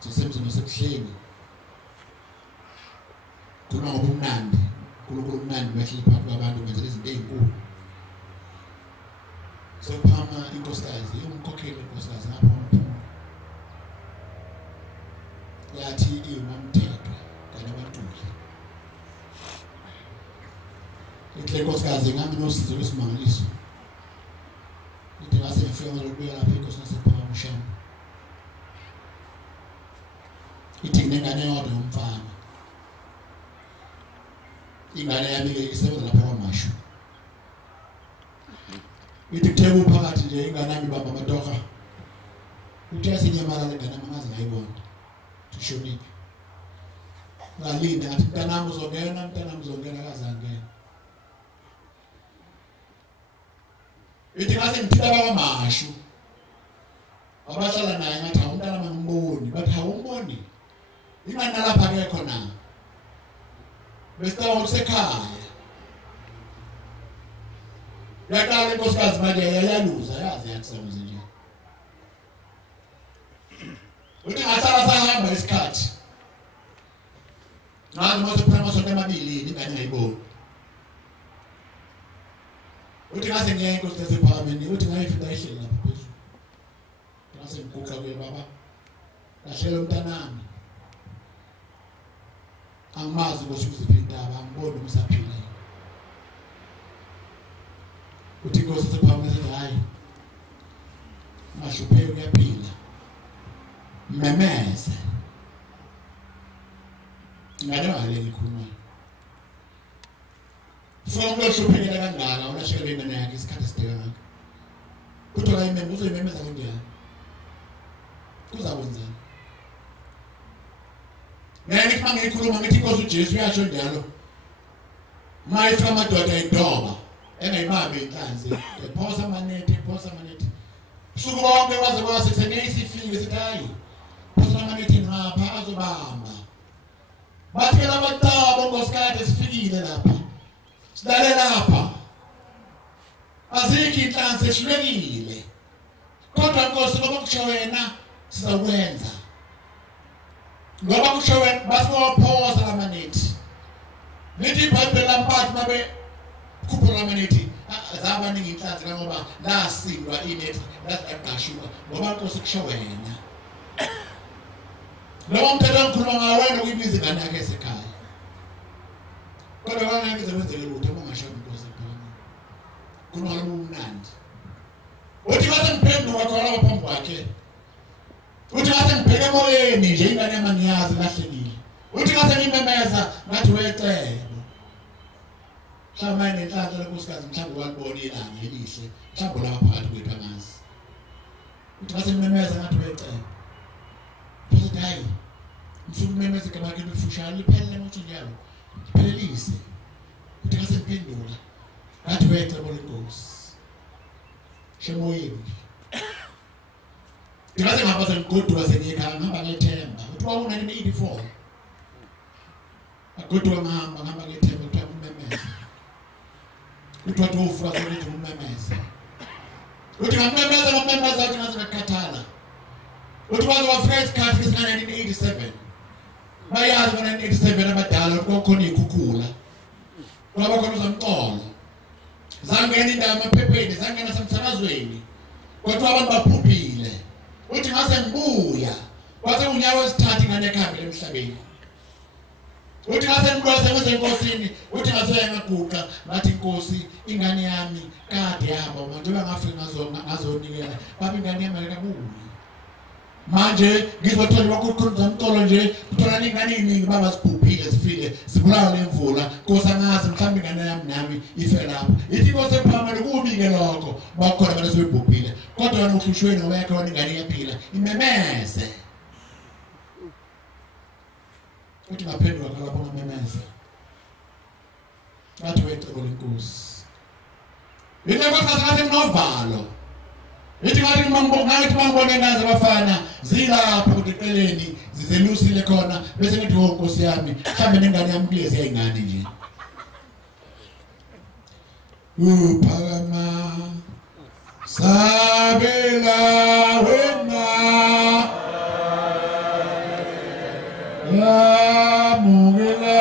sisemzini sebuhleni kukhuluma ngobumnandi uNkulunkulu umnandi mehleli phakathi kwabantu benza izinto ezinkulu sophama inkosikazi umkhokheli inkosikazi lapho yathi iwumamthethwa kanye nabantuhle ihle inkosikazi ngami nosizo lwesimangaliso ithi ngase ngifika ngalokubuya lapha inkosikazi sephama Shembe ithi nengane yodwa umfana ingane yami ke isebenza lapha kwaMashu ithi kutheke phakathi nje ingane yami baba amatoka uthi asinyamala lengane mangaze ngayibona tushonike ngalinda ngathi mntanami uzongena kazangena ithi ngase ngithila kwaMashu abahlala naye ngathi umntana mangimboni bathi awumboni ingane lapha ke khona bese usekhaya yaqala inkosikazi manje yayaluza yazi yakusebenza nje uthi ngasala sahamba isikhathi ngathi mase phela masonto amabili ingane ngayibona uthi ngase ngiye inkosikazi sephakameni uthi ngayifika ihleli lapha phezulu ngase ngiguqa kuye baba lahlela umntanami angimazi ukuthi uziphinda angiboni umusaphila uthi Nkosi sephamele hayi mashupheke uyaphila memeze ngane wale ngikhuluma sonke lushuphekela kangaka ulashekele ingane yakhe isikhathi sideka ngakho kuthiwa imeme uzoyimemeza kanjani kuzakwenzani ngeke mangikhuluma ngithi Nkosi uJesu uyasho njalo mayifika amadoda edoba engayibambe inhlanzi ephosa manethi usuku bonke waze kwase seneyisifike sithi hayi phosa manethi ngapha azobamba bathela abataba ngosikade sifikile lapha sidale lapha azikho inhlanzi ehlulekile kodwa Nkosi ngoba kusho wena sizakwenza ngoba kusho wena basiphosa lamanethi nithi iBhayibheli lamphathi babe khuphula lamanethi zabaningi inhlanzi ngoba lasindwa inethi lasaqashuka ngoba Nkosi kusho wena lo mthetho engikhuluma ngawo wena kuyibiza ingane yakhe esekhaya kodwa wena ngeke kwenzeke lutho mangashaya Nkosi ekhaya kunalo umnandi uthi ngase ngiphenduka khona ngaphambi kwakhe uthi ngase ngibheke emoyeni nje ingane yamangiyazi lahlekile uthi ngase ngimemeza ngathi wecebo mhlawumbe nenhlanhla lenkosikazi mhlawumbe walibona ilanga elihle mhlawumbe lapha phakathi kwethu angazi uthi ngase ngimemeza ngathi wecebo futhi hayi msumemeza igama lakhe lifushane liphelele ukuthi njalo liphelelise uthi ngase ngiphendula ngathi wecebo lenkosi shemoyeni ngase ngapha sengigodwa sengikhanga ngihamba ngethemba uthi wa1984 agodwa ngihamba ngethemba uthi umemeza uthi wathi ufuka ukuthi umemeza uthi ngamemeza uthi ngase ngakhathala uthi wafika isikhathi sika1987 bayazi ngo1987 abadala ukukhona ikhukhula kwaba khona uzamqolo zangena indawo emaphepheni zangena semsakazweni kodwa abantu baphuphile uthi ngase ngibuya kwase unyawo wesithathu ingane ekhambile emhlabeni uthi ngase ngibuya senkosini uthi ngase ngaguqa ngathi Nkosi ingane yami kade yahamba manje bangafika ngazonikela baba ingane yami akabuyi manje ngizothola ukukhuluma umtolo nje uthola ingane eziningi baba sibhubhile sifile sibulawa lemvula Nkosi angazi mhlawumbe ingane yami nami ife lapho ithi Nkosi ephambili kubike lokho bakhona abantu sebebhubhile kodwa wena uhlushweni wakhe wena ingane iyaphila imemeze uthi ngaphendula kalapho ngamemeze ngathi wecebo lenkosi yena kwasathi novalo ithi ngathi mangibone ngaze abafana zilapha kudiqeleni zizelusile khona bese ngithi Nkosi yami mhlambe nengane yami kulezi yayingane nje uphakama sabela wena yamukela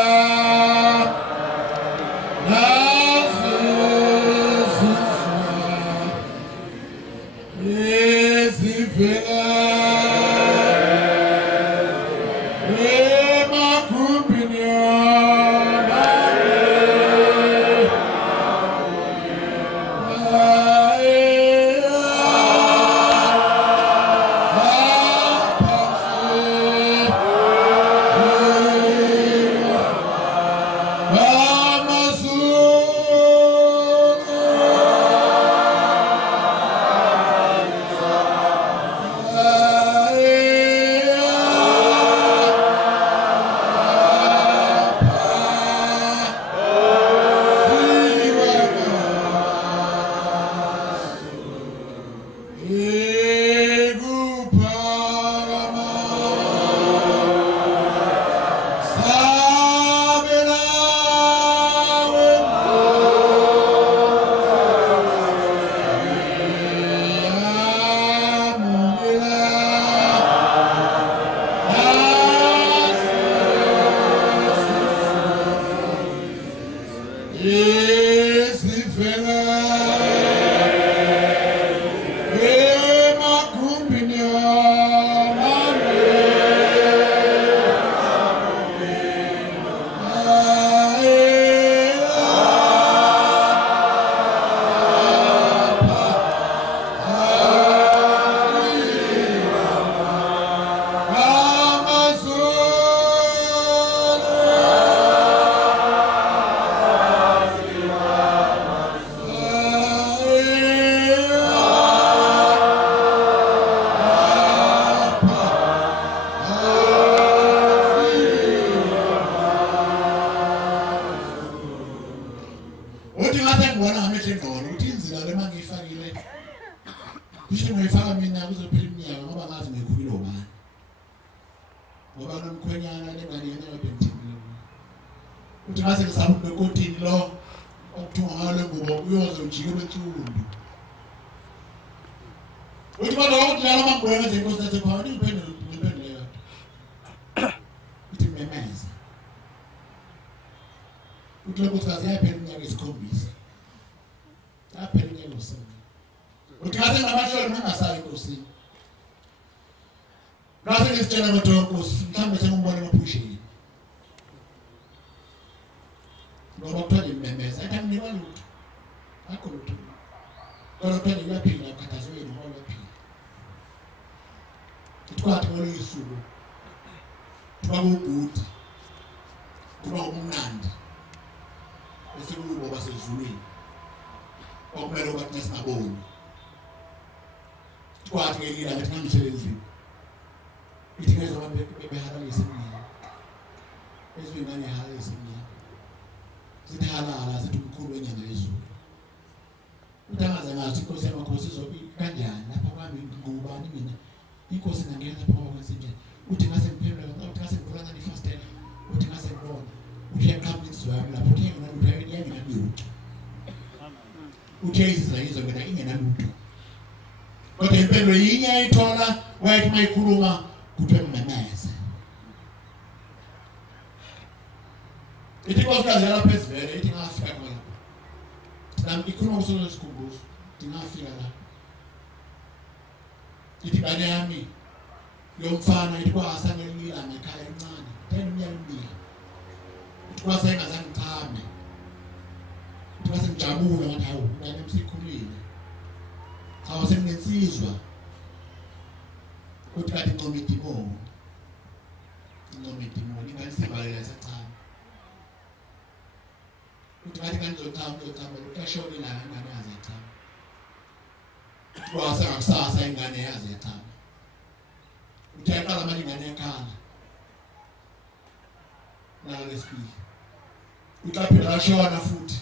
Shona futhi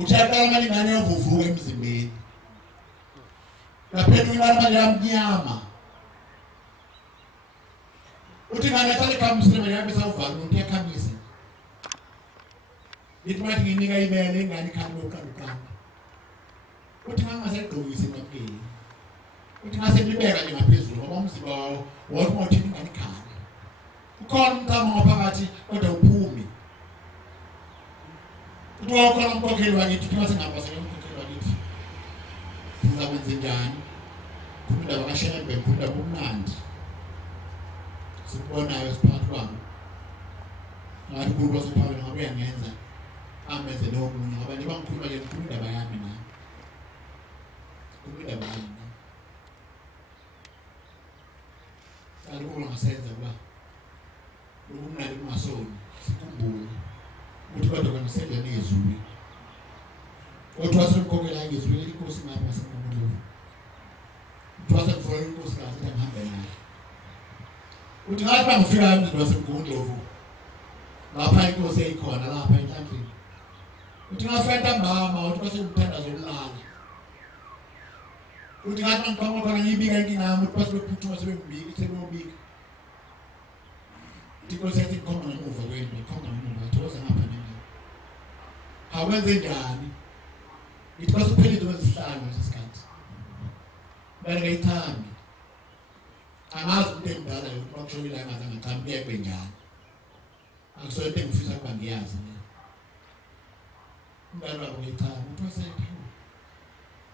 uthaqala manje ngane yovuvuka emzimbeni laphethu ilana yamnyama uthi ngane qale khamsile yabe sawuvala umuntu yakhamisa ithi manje nginika ibele ingane ikhamba yokuqala uthi ngangaseqokisi emapeni uthi ngaselibeka nje ngaphezulu ngoba umzimba wawo wathi ingane ikhanda ukhona umncamo ngaphakathi kodwa uphumi uthi wakhona umkhokheli wakithi uthi ngasengapha umkhokheli wakithi ngakwenze njani kumindaba kaShembe ngifunda kumnandi sikubonayo siphakathi kwami ngathi kuba sophawula ngabe uyangenza amenze nomunye ngoba niba ngikhuluma nje kumindaba yami na kumindaba yami na alikuwa ngasenza kuba ukumnandi kungasoni sikhumbule ukuthi kodwa kwenisele nezwi kodwa wasemkhokhela ngezwi inkosi ngapha semkhulu Twasa kufuna inkosi kazi ngihambe naye uthi ngathi bangifika emzini wasemgundlovu lapha inkosi eyikhona lapha enhlanhleni uthi ngafeta mama uthi base umthanda zomlala uthi ngathi bangiqhamuka khona ngiyibika inkinga yami uthi base bephuthuma sebembika uthi inkosi yathi khona ngemuva kwendlu khona ngemuva thoza ngapha nini hawenze njani ithi base uphelile kwezihlanu lesikhathi ngayithandi angazi ukuthi endala yokuxoxela ngaze ngicambe kwenjani akusoyente ngifisa kuba ngiyazi umntana wabo ngiyithanda uthi wasethu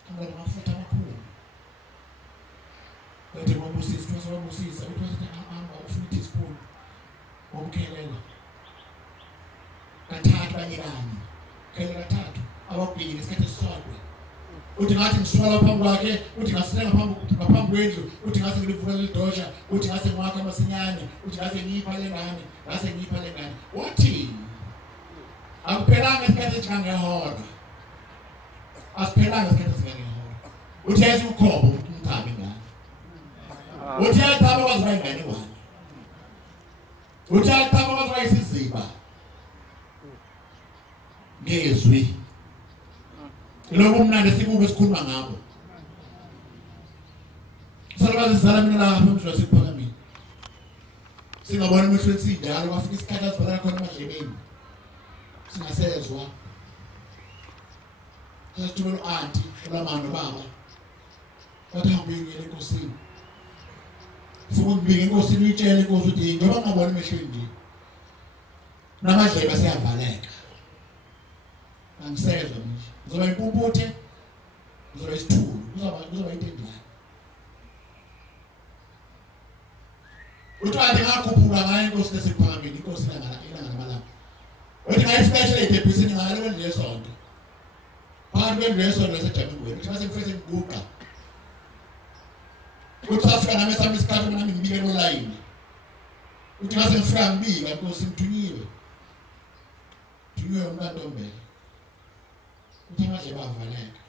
angaba ngafutha amakhulu kodwa ngobusisi wasebusisa uthi wasethu anga ufuna ispoon omkhelela kathathu banyelani khelela kathathu ababhili isikhathi esisodwa uthi ngathi ngiswala phambi kwakhe uthi ngasilela ngaphambi kwendlu uthi ngase ngilivula lidosha uthi ngase ngwakha amasinyane uthi ngase ngiyipha lengane uthi akuphelanga isikhathi esingangehora asiphelanga isikhathi esingangehora uthi yazi ukhobo umthabi ngane uthi yathaba kwazi bayingane wani uthi yathaba kwazi bayisiziba ngezwi lokho mnandi sikube sikhuluma ngabo salwazi zala mina lapha umzwa sikuphakamini singabona umehlo sinjalo bafika isikhathi asibhala khona emadlebeni singasezwa sasithumela anti ulamano baba bathi hambile enkosini futhi ngibike enkosini uyitshele inkosi ukuthi ngoba ngabona emehlweni nje namadlebe asiyavaleka angisezwa nje uzoba impumputhe uzoba isithulu uzoba intendlana uthi ngakhuphuka ngayo inkosi lesiphamini inkosi ilanga namalanga uthi ngayifresh edebhisini ngalo kwendle yesonto phakathi kwendle yesonto lasejamingweni uthi mase ngifese ngiguqa uthi safika nami sami isikhathi nami ngibike nolayini uthi mase ngifika ngibika inkosi ngithunyiwe uMntombela uthi amadlebe avaleka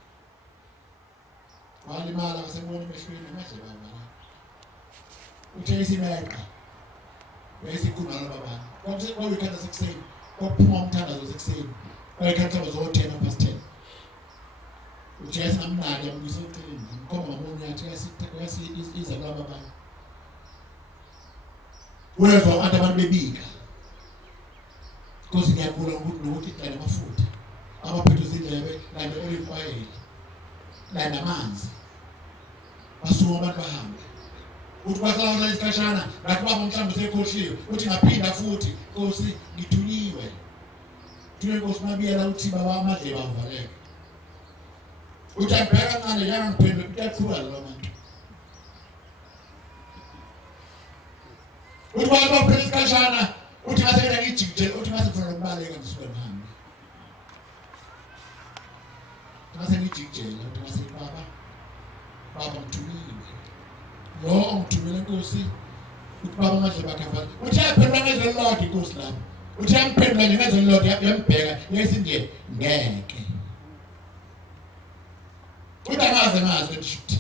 walimala ngasebona emehlweni amadlebe avaleka uthi isimeqa besikhuluma nababa kwakuyikhathi sekuseni kwaphuma umthandazo sekuseni kwayikhathi zo10:10 uthi yasinamnandi yambisa eceleni ngikhoba ngabona yathi yasiza kulababa wezwa abantu bebika Kosi ngiyakula ukuthi kanye amafutha abaphethe izindlebe kanye olive oil kanye amanzi basuka abantu bahamba uthi bahlala isikhashana ngathi baba mhlambe sekhohliwe uthi ngaphinda futhi Nkosi ngithunyiwe thunywe Nkosi mabiyela uthi baba amadlebe avaleka uthi abheka ngane yana ngiphendwe kuyaqhubeka lo muntu uthi baba phela isikhashana uthi ngasekela ngijikijela uthi ngase kufuna ukubaleka ngisuke ngihambe ngase ngijikijela uthi ngase baba ngithumile lo ongithumile Nkosi uthi baba amadlebe akhavala uthi yaphendula ngezelodi Nkosi lapho uthi yamphendula ngezelodi yambheka yesi nje ngeke uthi amaze ngishuthi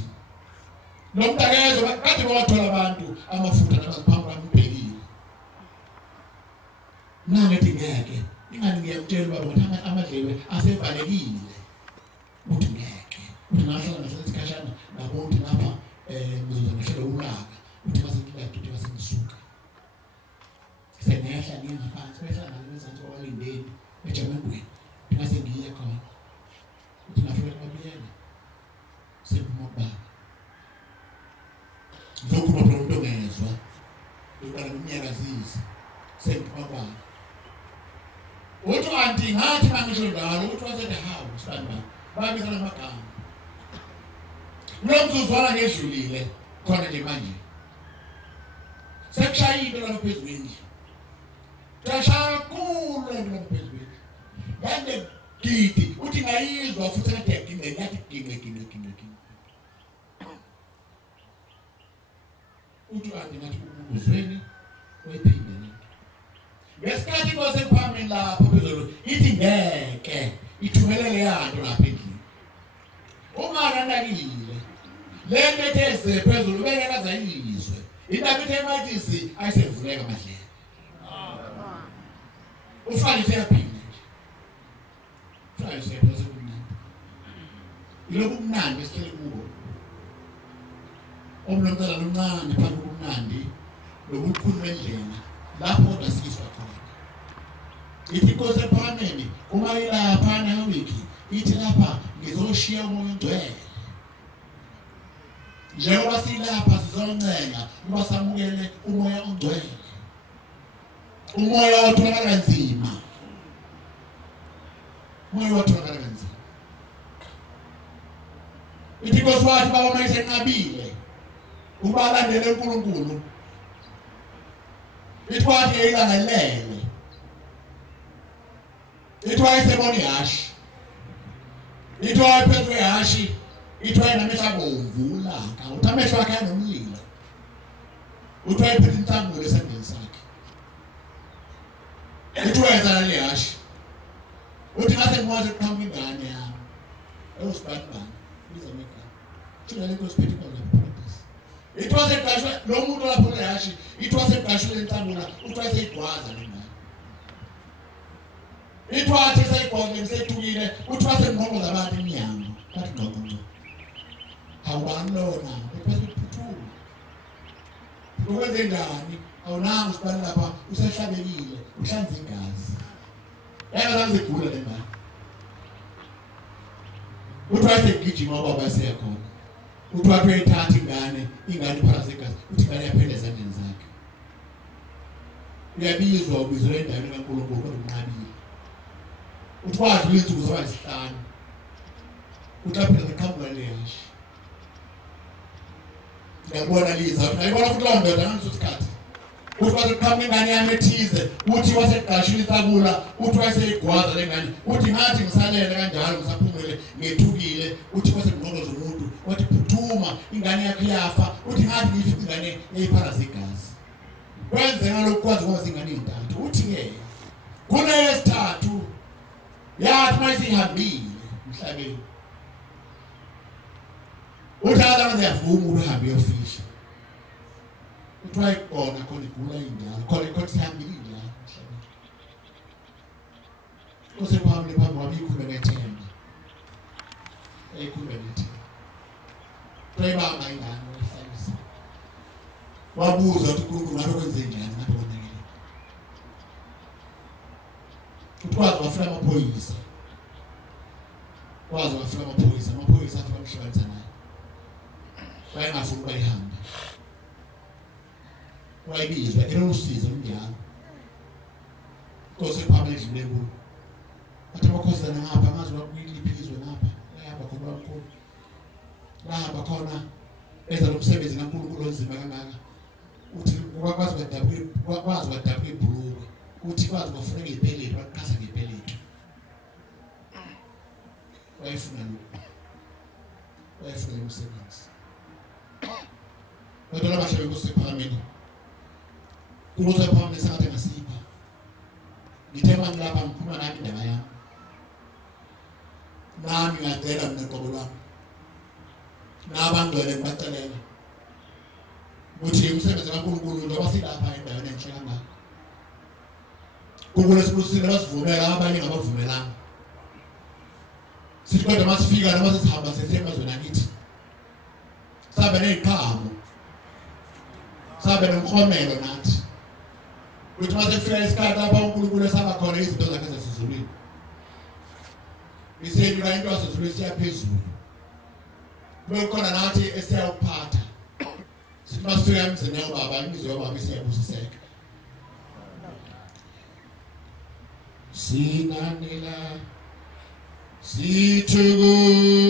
lo mntakezo kade wathola abantu amafutha nabaphambi kwami nangathi ngeke ingani ngiyamtshela baba ukuthi amadlebe asevalekile uthi ngeke uthi ngahlala ngesikhatshana nabo uthi lapha ngizozangihlelo ulaka uthi ngasekilathi uthi ngasengisuka senehla ngingaphansi behla nalezanto walindeni ejamangweni uthi ngase ngiye khona uthi ngafika kwabiyela kana iminyakazisi sengibaba uthi anti ngathi mangisho njalo uthi wase the house bani babiza namagama lo mzuzwana ngedlulile khona nje manje sekushayile lapha phezulu tashaya kulo lapha phezulu yande gidi uthi ngayizwa futhi ngathi ngiyathi ginge uthi anti ngathi uzweni wephinde ngesikhathi kwasephambili lapho phezulu ithi ngeke ithumelele yanto lapha endlini umara nakile lento etheze phezulu beke kazayizwe indaba ithe emathisi ayisevuleka madlela ufanye seyaphinde ufanye seyapheze kumnandi iloku kumnandi esihlele kubo omnomntana nomncane phambi kumnandi lokukhuluma endlela lapho kodwa sikiswa khona ithi kwasephambili uma ilapha nawiki ithi lapha ngizoshiya umoya ongcwele njengoba silapha sizoncenga uba samukele umoya ongcwele umoya otholakala nzima umoya otholakala nzima ithi kwaswathi baba mayisenqabile uba landele uNkulunkulu ithi wathi eyilangelele ithi wayesebona ihashi ithi wayephethwe ihashi ithi wayenamehla bomvu ulaka uthi amehlo akhe anomlilo uthi wayephethe intambo esandleni sakhe ithi wayeza nale hashi uthi ngase ngwazi ukuqhamuka ingane yami eusibani izameka thina lento siphethe kwa practice ithi waseqashwe lo muntu lapho le hashi ithi waseqashwe intambo la uthi wayeseyigwaza le ngane ithi wathi seyigwaza sethukile uthi wasemnqongo zabantu iminyango bathi ngqonqo awubani lona bese kuphuthuma ukwenze njani awunanga usibani lapha usehlabekile uhlanza igazi yena ngizigula le ngane uthi wayesegijima baba seyakhona uthi wathi uyithatha ingane phakathi egazi uthi ingane yaphela ezandleni zakhe uyabizwa ubizwe endaweni kaNkulunkulu kodwa umnqabile uthi wathi lethu kuzoba isihlanu uthi aphela ekhambula le hashi ngiyabona liza uthi ayibona futhi lo ndoda ngaleso sikhathi uthi waseqhamuka ingane yami ethize uthi waseqashile intabula uthi wayeseyigwaza le ngane uthi ngathi ngisalele kanjalo ngisaphumele ngethukile uthi wasengqondo zomuntu wathi phuthuma ingane yakhe yafa uthi ngathi ngifike ingane eyiphalaza igazi kwenzeka lokhu kwazi ngoba ingane intathu uthi ke kuneyesithathu yathi mayisihambile emhlabeni uthatha manje yavuma uhambe yofisha uthi wayibona khona igula indala khona ikho sihambile la emhlabeni usephambili phambi kwami ikhulu nethemba eyikhulu nethemba tuyibamba ingane wayihlalisa wabuza ukuthi uNkulunkulu ngabe kwenze njani ngabe konakele ukwazi wafika amaphoyisa afika mhlanganisa naye wayengafuni bayihambe wayibizwa elusizo njalo kwasephambili edlule kulo athi abakhosana ngapha ngazi wakuyiliphizwe ngapha yahamba khona kakhulu lahamba khona enza lomsebenzi kaNkulunkulu onzima kangaka uthi wakwazi wadabula ibhuluku uthi kwazi kwafuna ngempeleti waqhasa ngempeleti wayefuna umsebenzi kodwa labahlebe kusephameni kuloza phambili sangathi ngasipha ngithema ngilapha ngikhuluma nami indaba yami nami ngacela mina qobo lami nabangcwele ngibacelela ukuthi umsebenzi kaNkulunkulu njengoba silapha endaweni enhle kangaka kukulesibusisweni basivumela abanye ngabavumelanga sithi kodwa masifika noma sesihamba sesemazweni akithi sabe neziqhamu sabe nomkhomelo nathi ukuthi mase kufika isikhathi lapha uNkulunkulu esaba khona izinto zakhe zasezulwini iseyilula into yasezulwini siyaphezulu kukhona nathi esiyawuphatha sithi masifika emzini yobaba imizwa yobaba isiyabusiseka sinanela sithukuza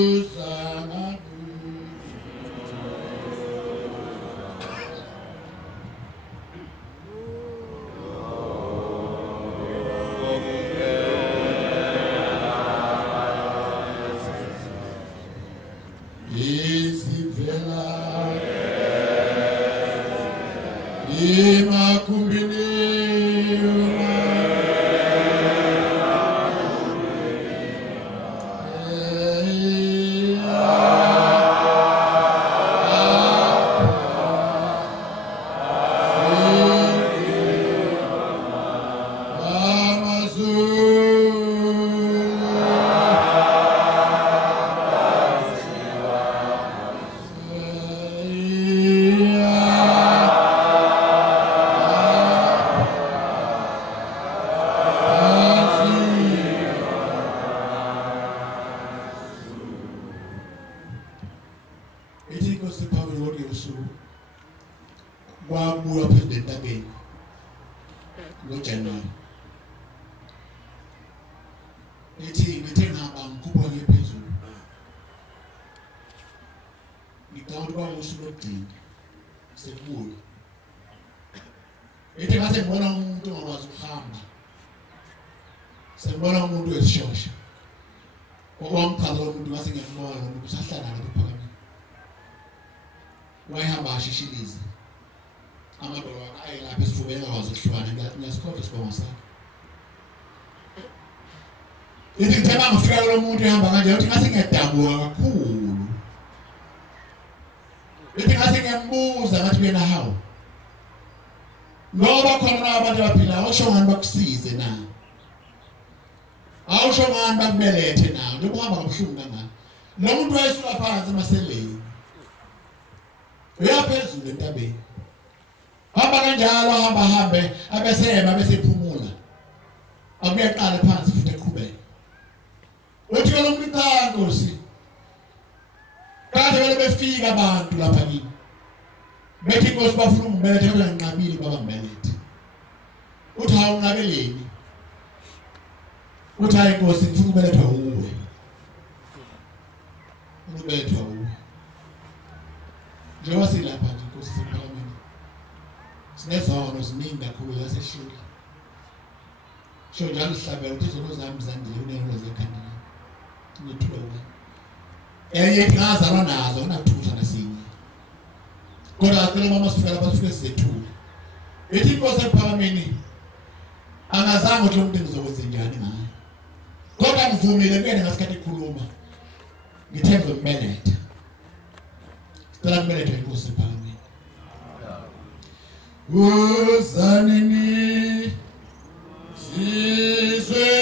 umuntu ehamba kanje uthi ngase ngiyadabuka kakhulu uthi ngase ngiyambuza ngathi wena hawo ngoba khona abantu abaphila awusho ngani bakusize na awusho ngani bakubelethe na lokuhamba kabuhlungu kangaka lo muntu wayesuka phansi emaseleni uyaphezulu entabeni hamba kanjalo hambe abesema besephumula abuye aqale phansi futhi eqhubeke uthi lo muntu Nkosi kade vele befika abantu lapha kini bethi Nkosi bafuna umbelethe kodwa nginqabile baba mbelethe uthi awunqabeleni uthi hayi Nkosi ngifuna ukubelethwa uwe ubelethwa uwe njengoba silapha nje Nkosi siphakameni sinezono ziningi kakhulu zaseshuli sho njalo sihlabela ukuthi izono zami zandile unelo zekhanda ngithuka ngazalwa nazo unathusa nasinye kodwa phela mama sifika lapha sifike sithule ethi Nkosi ephakameni angazange ukuthi umuntu ngizokwenza njani ngayo kodwa ngivumile kuyena ngasikhathi ekhuluma ngithe ngizombeletha sicela kumbelethe Nkosi ephakameni uzanini sizwe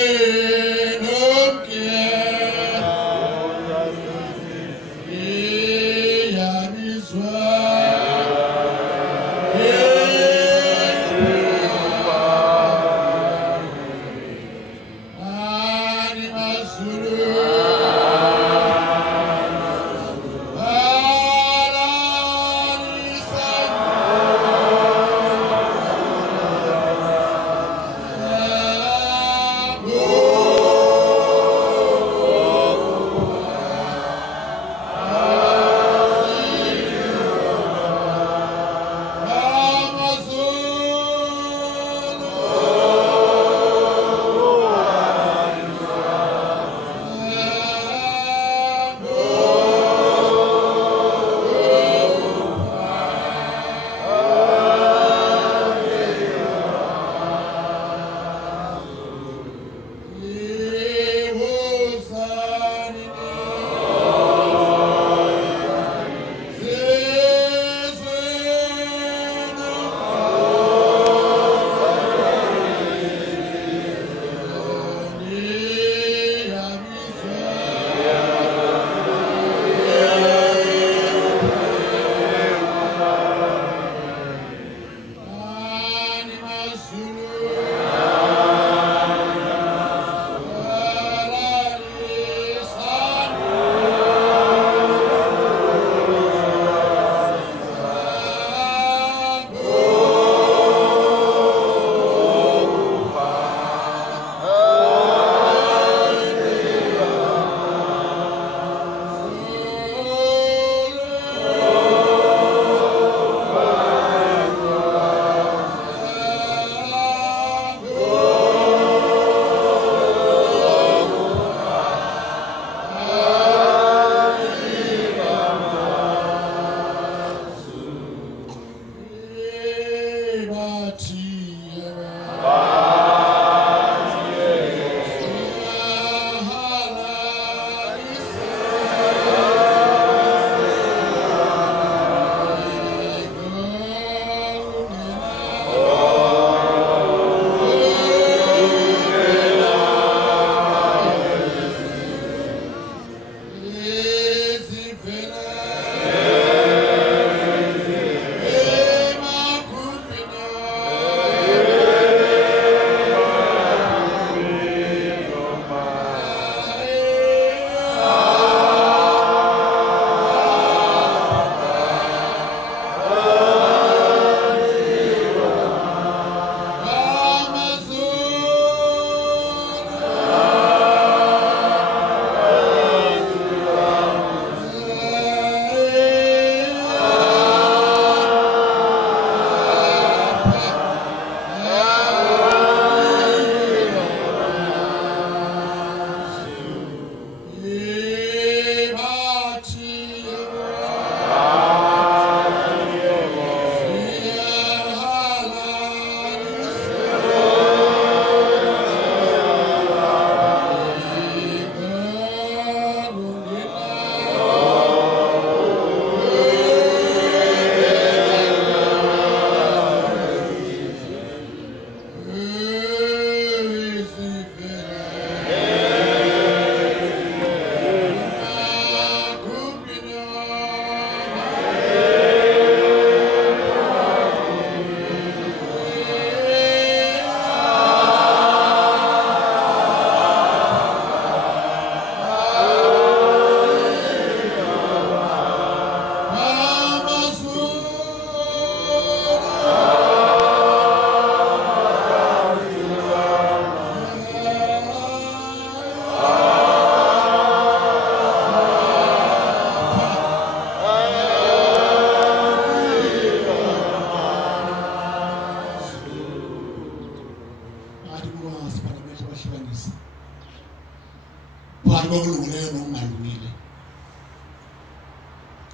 kokulungileyo nokungalungile.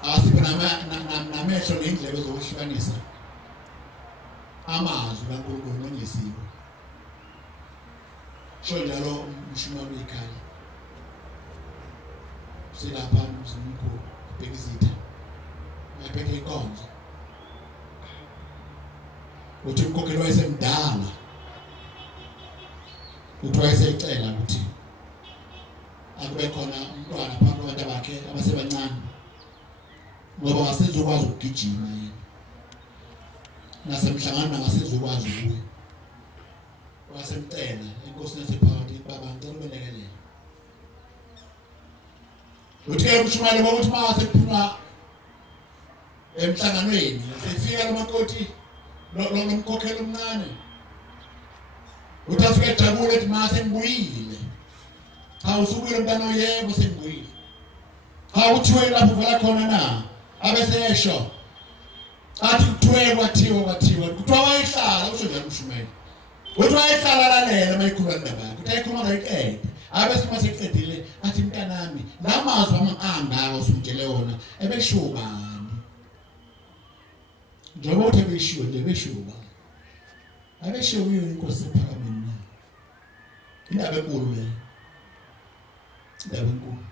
Asiphe namehlo neindlebe zokuhlukanisa amazwi kaNkulunkulu nongesiko. Sho njalo umshumane wekhaya. Silapha umzini mkhulu ubhekizitha. Ngaphethe inkonzo. Uthi umkhokheli wayesemdala. Uthi wayesecela ukuthi akube khona umntwana phakathi kwabantu bakhe abasebancane. Ngoba wasezokwazi ukugijima yena. Nasemhlangano ngasezokwazi ukuya. Wasemcela enkosini yasephakathi baba ngicela ubelekelele. Uthe umshumane bokuthi mase kuphuma emhlanganweni sefika lamakoti lo mkhokheli omncane. Utafika ejabule ethi mase ngibuyile. Awusubuyile mntana yebo sengibuyile. Awuthiwe lapho vela khona na abesesho. Athi kuthiwe kwathiwa kuthiwa wayehlala usho njalo umshumane. Uthi wayehlala lalela mayikhuluma indaba yakhe. Uthi ayikhuluma ngayiqede. Abese mase kuqedile athi mntanami lamazwi amangaka usumtshele wona ebesho bani. Njengoba uthe beshiwo nje besho bani. Abesho uyo inkosi ePhakameni na. Indaba enkulu le. Indaba enkulu.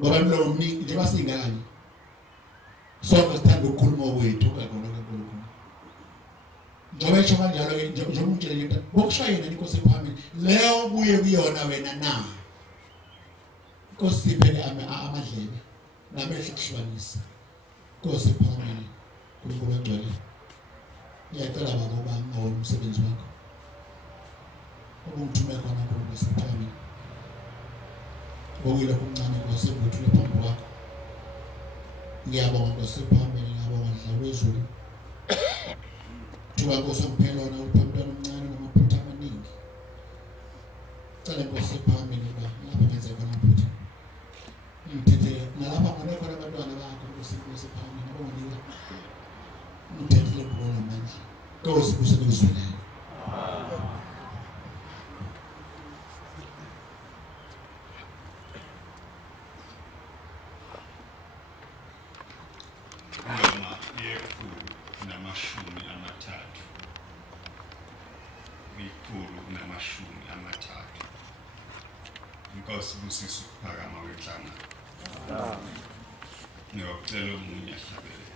Ngoba lo mningi njengoba singane. Sonke sithanda ukukhuluma wethu kakhulu kakhulu. Njengoba esho kanjalo ke njengoba umtshele nje bokushayela inkosi ePhakameni leyo buye kuyona wena na. Inkosi iphele amadlebe namehlo kuhlukanisa. Inkosi ePhakameni uNkulunkulu engcwele. Ngiyacela baba uba ngawona umsebenzi wakho. Ubungithume khona kulo sePhakameni. Ngokuyile kumncane kwasebuthule phambi kwakho. Ngiyabonga kwasePhakameni ngiyabonga ndla wezulu. Thuba Nkosi kuphela wona uphambana omncane namaphutha amaningi. Cela Nkosi ePhakameni ba lapha ngenze khona phutha. Ngithethe nalapha ngane khona abantwana bakho Nkosi ePhakameni abonga. Ngithethele kubona manje. Nkosi kusebenzisweni. waseSbusisweni phakama wenhlanga. Ngiyacela umunye ahlabele.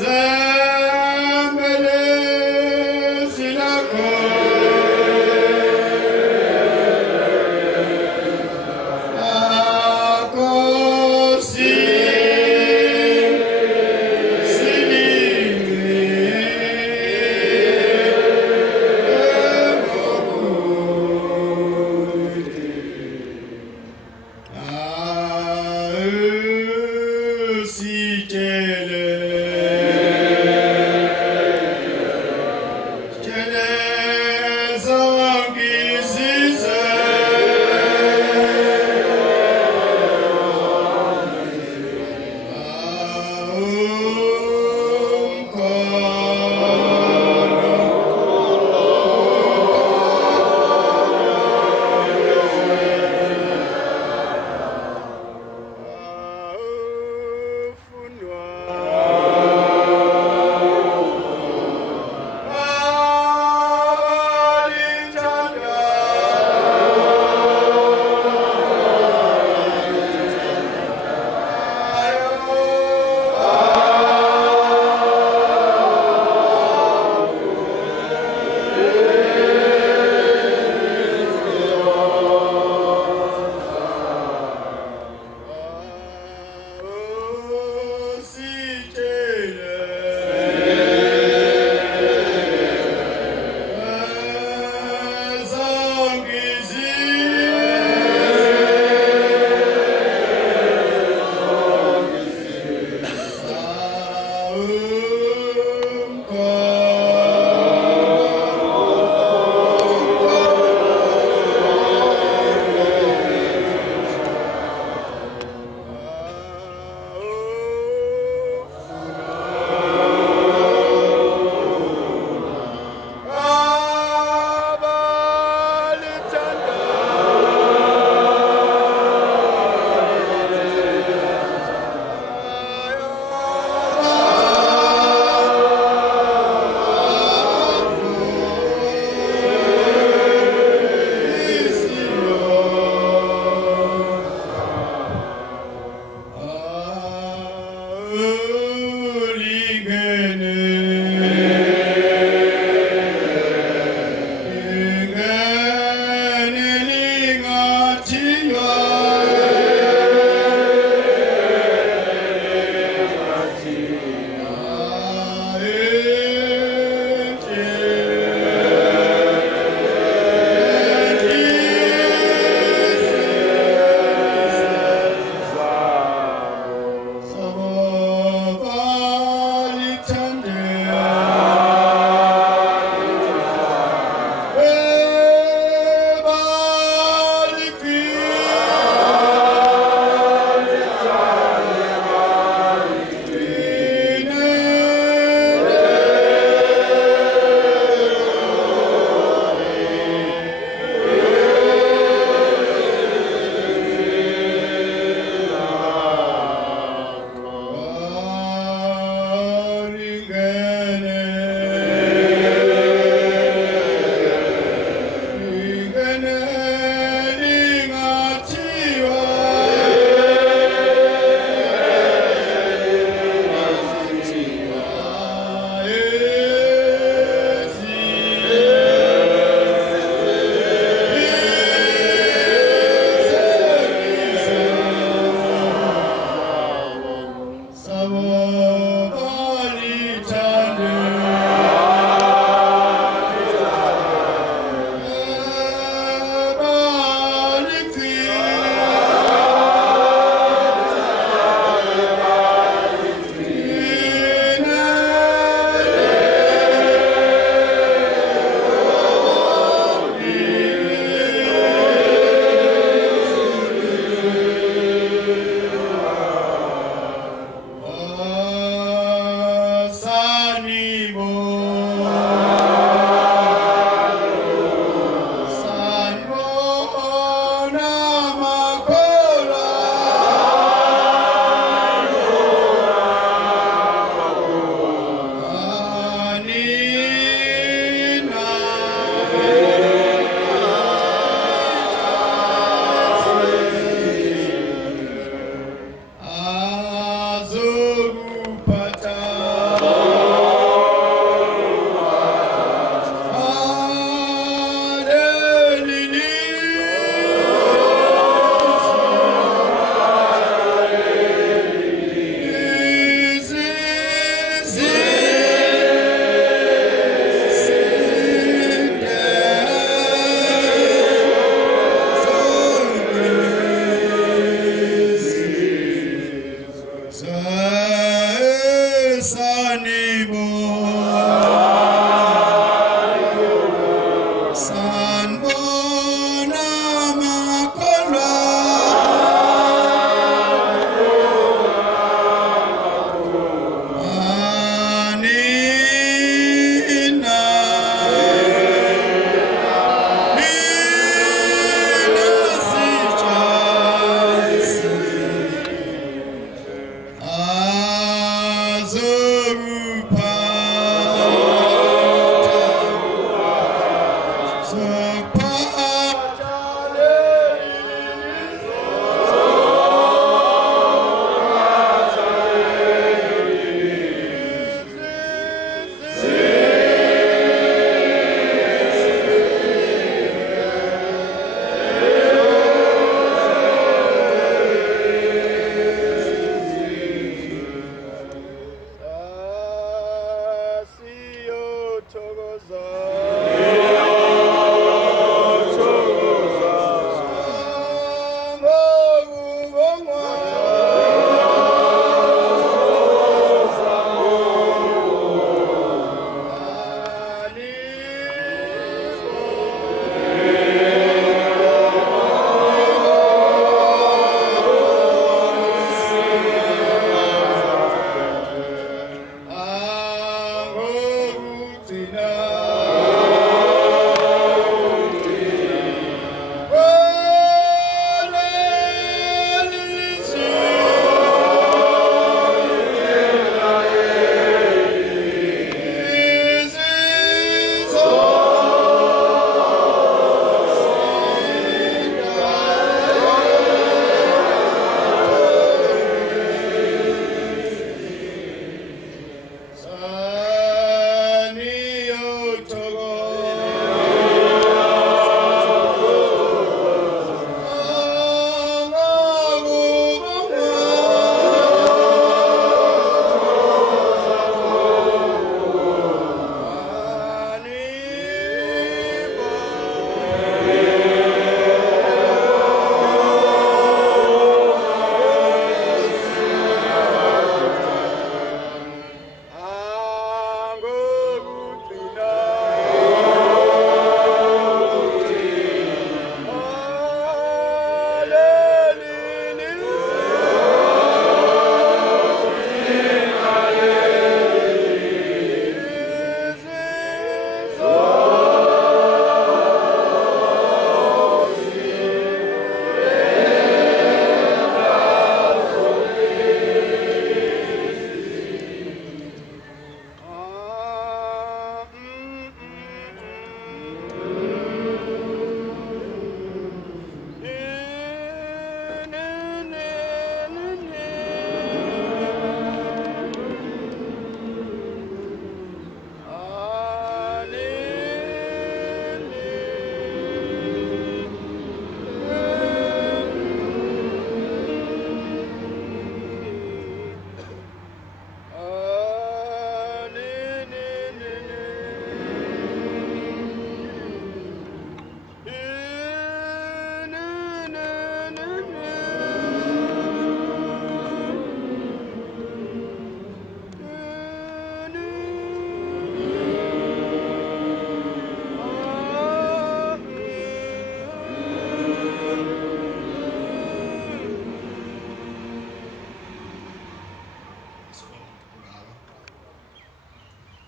Zambele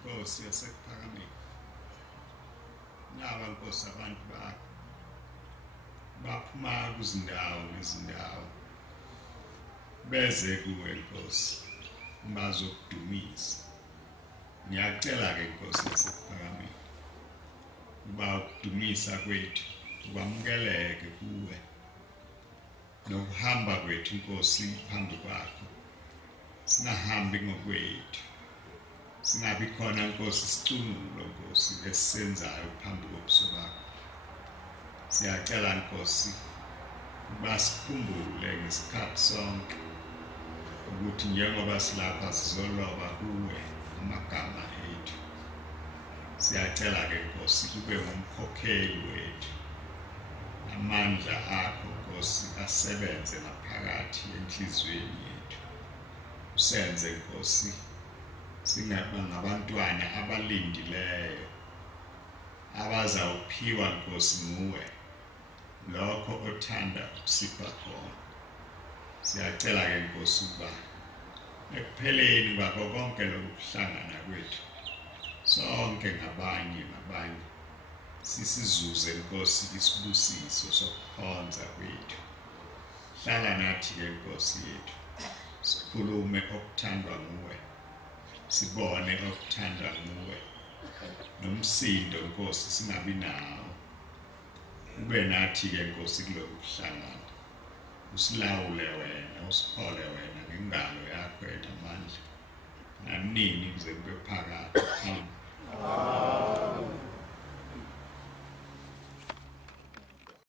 Nkosi yasekuphakameni naba Nkosi abantu bakho baphuma kuzindawo nezindawo beze kuwe Nkosi bazokudumisa ngiyacela ke Nkosi yasekuphakameni uba ukudumisa kwethu ubamukeleke kuwe nokuhamba kwethu Nkosi phambi kwakho singahambi ngokwethu singabi khona Nkosi sicungulo Nkosi esisenzayo phambi kobuso bakho siyacela Nkosi basikhumbule ngesikhathi sonke ukuthi njengoba silapha sizoloba kuwe amagama ethu siyacela ke Nkosi ube ngumkhokheli wethu amandla akho Nkosi asebenze ngaphakathi enhlizweni yethu usenze Nkosi singaba ngabantwana abalindileyo abazawuphiwa Nkosi nguwe lokho othanda ukusipha khona siyacela ke Nkosi uba ekupheleni kwakho konke lokuhlangana kwethu sonke ngabanye sisizuze Nkosi isibusiso sokukhonza kwethu hlala nathi ke Nkosi yethu sikhulume okuthandwa nguwe sibone okuthandwa nguwe nomsindo Nkosi singabi nawo ube nathi ke Nkosi kuloku kuhlangana usilawule wena usiphole wena ngengalo yakho enamandla nanini kuze kube phakade. Amen.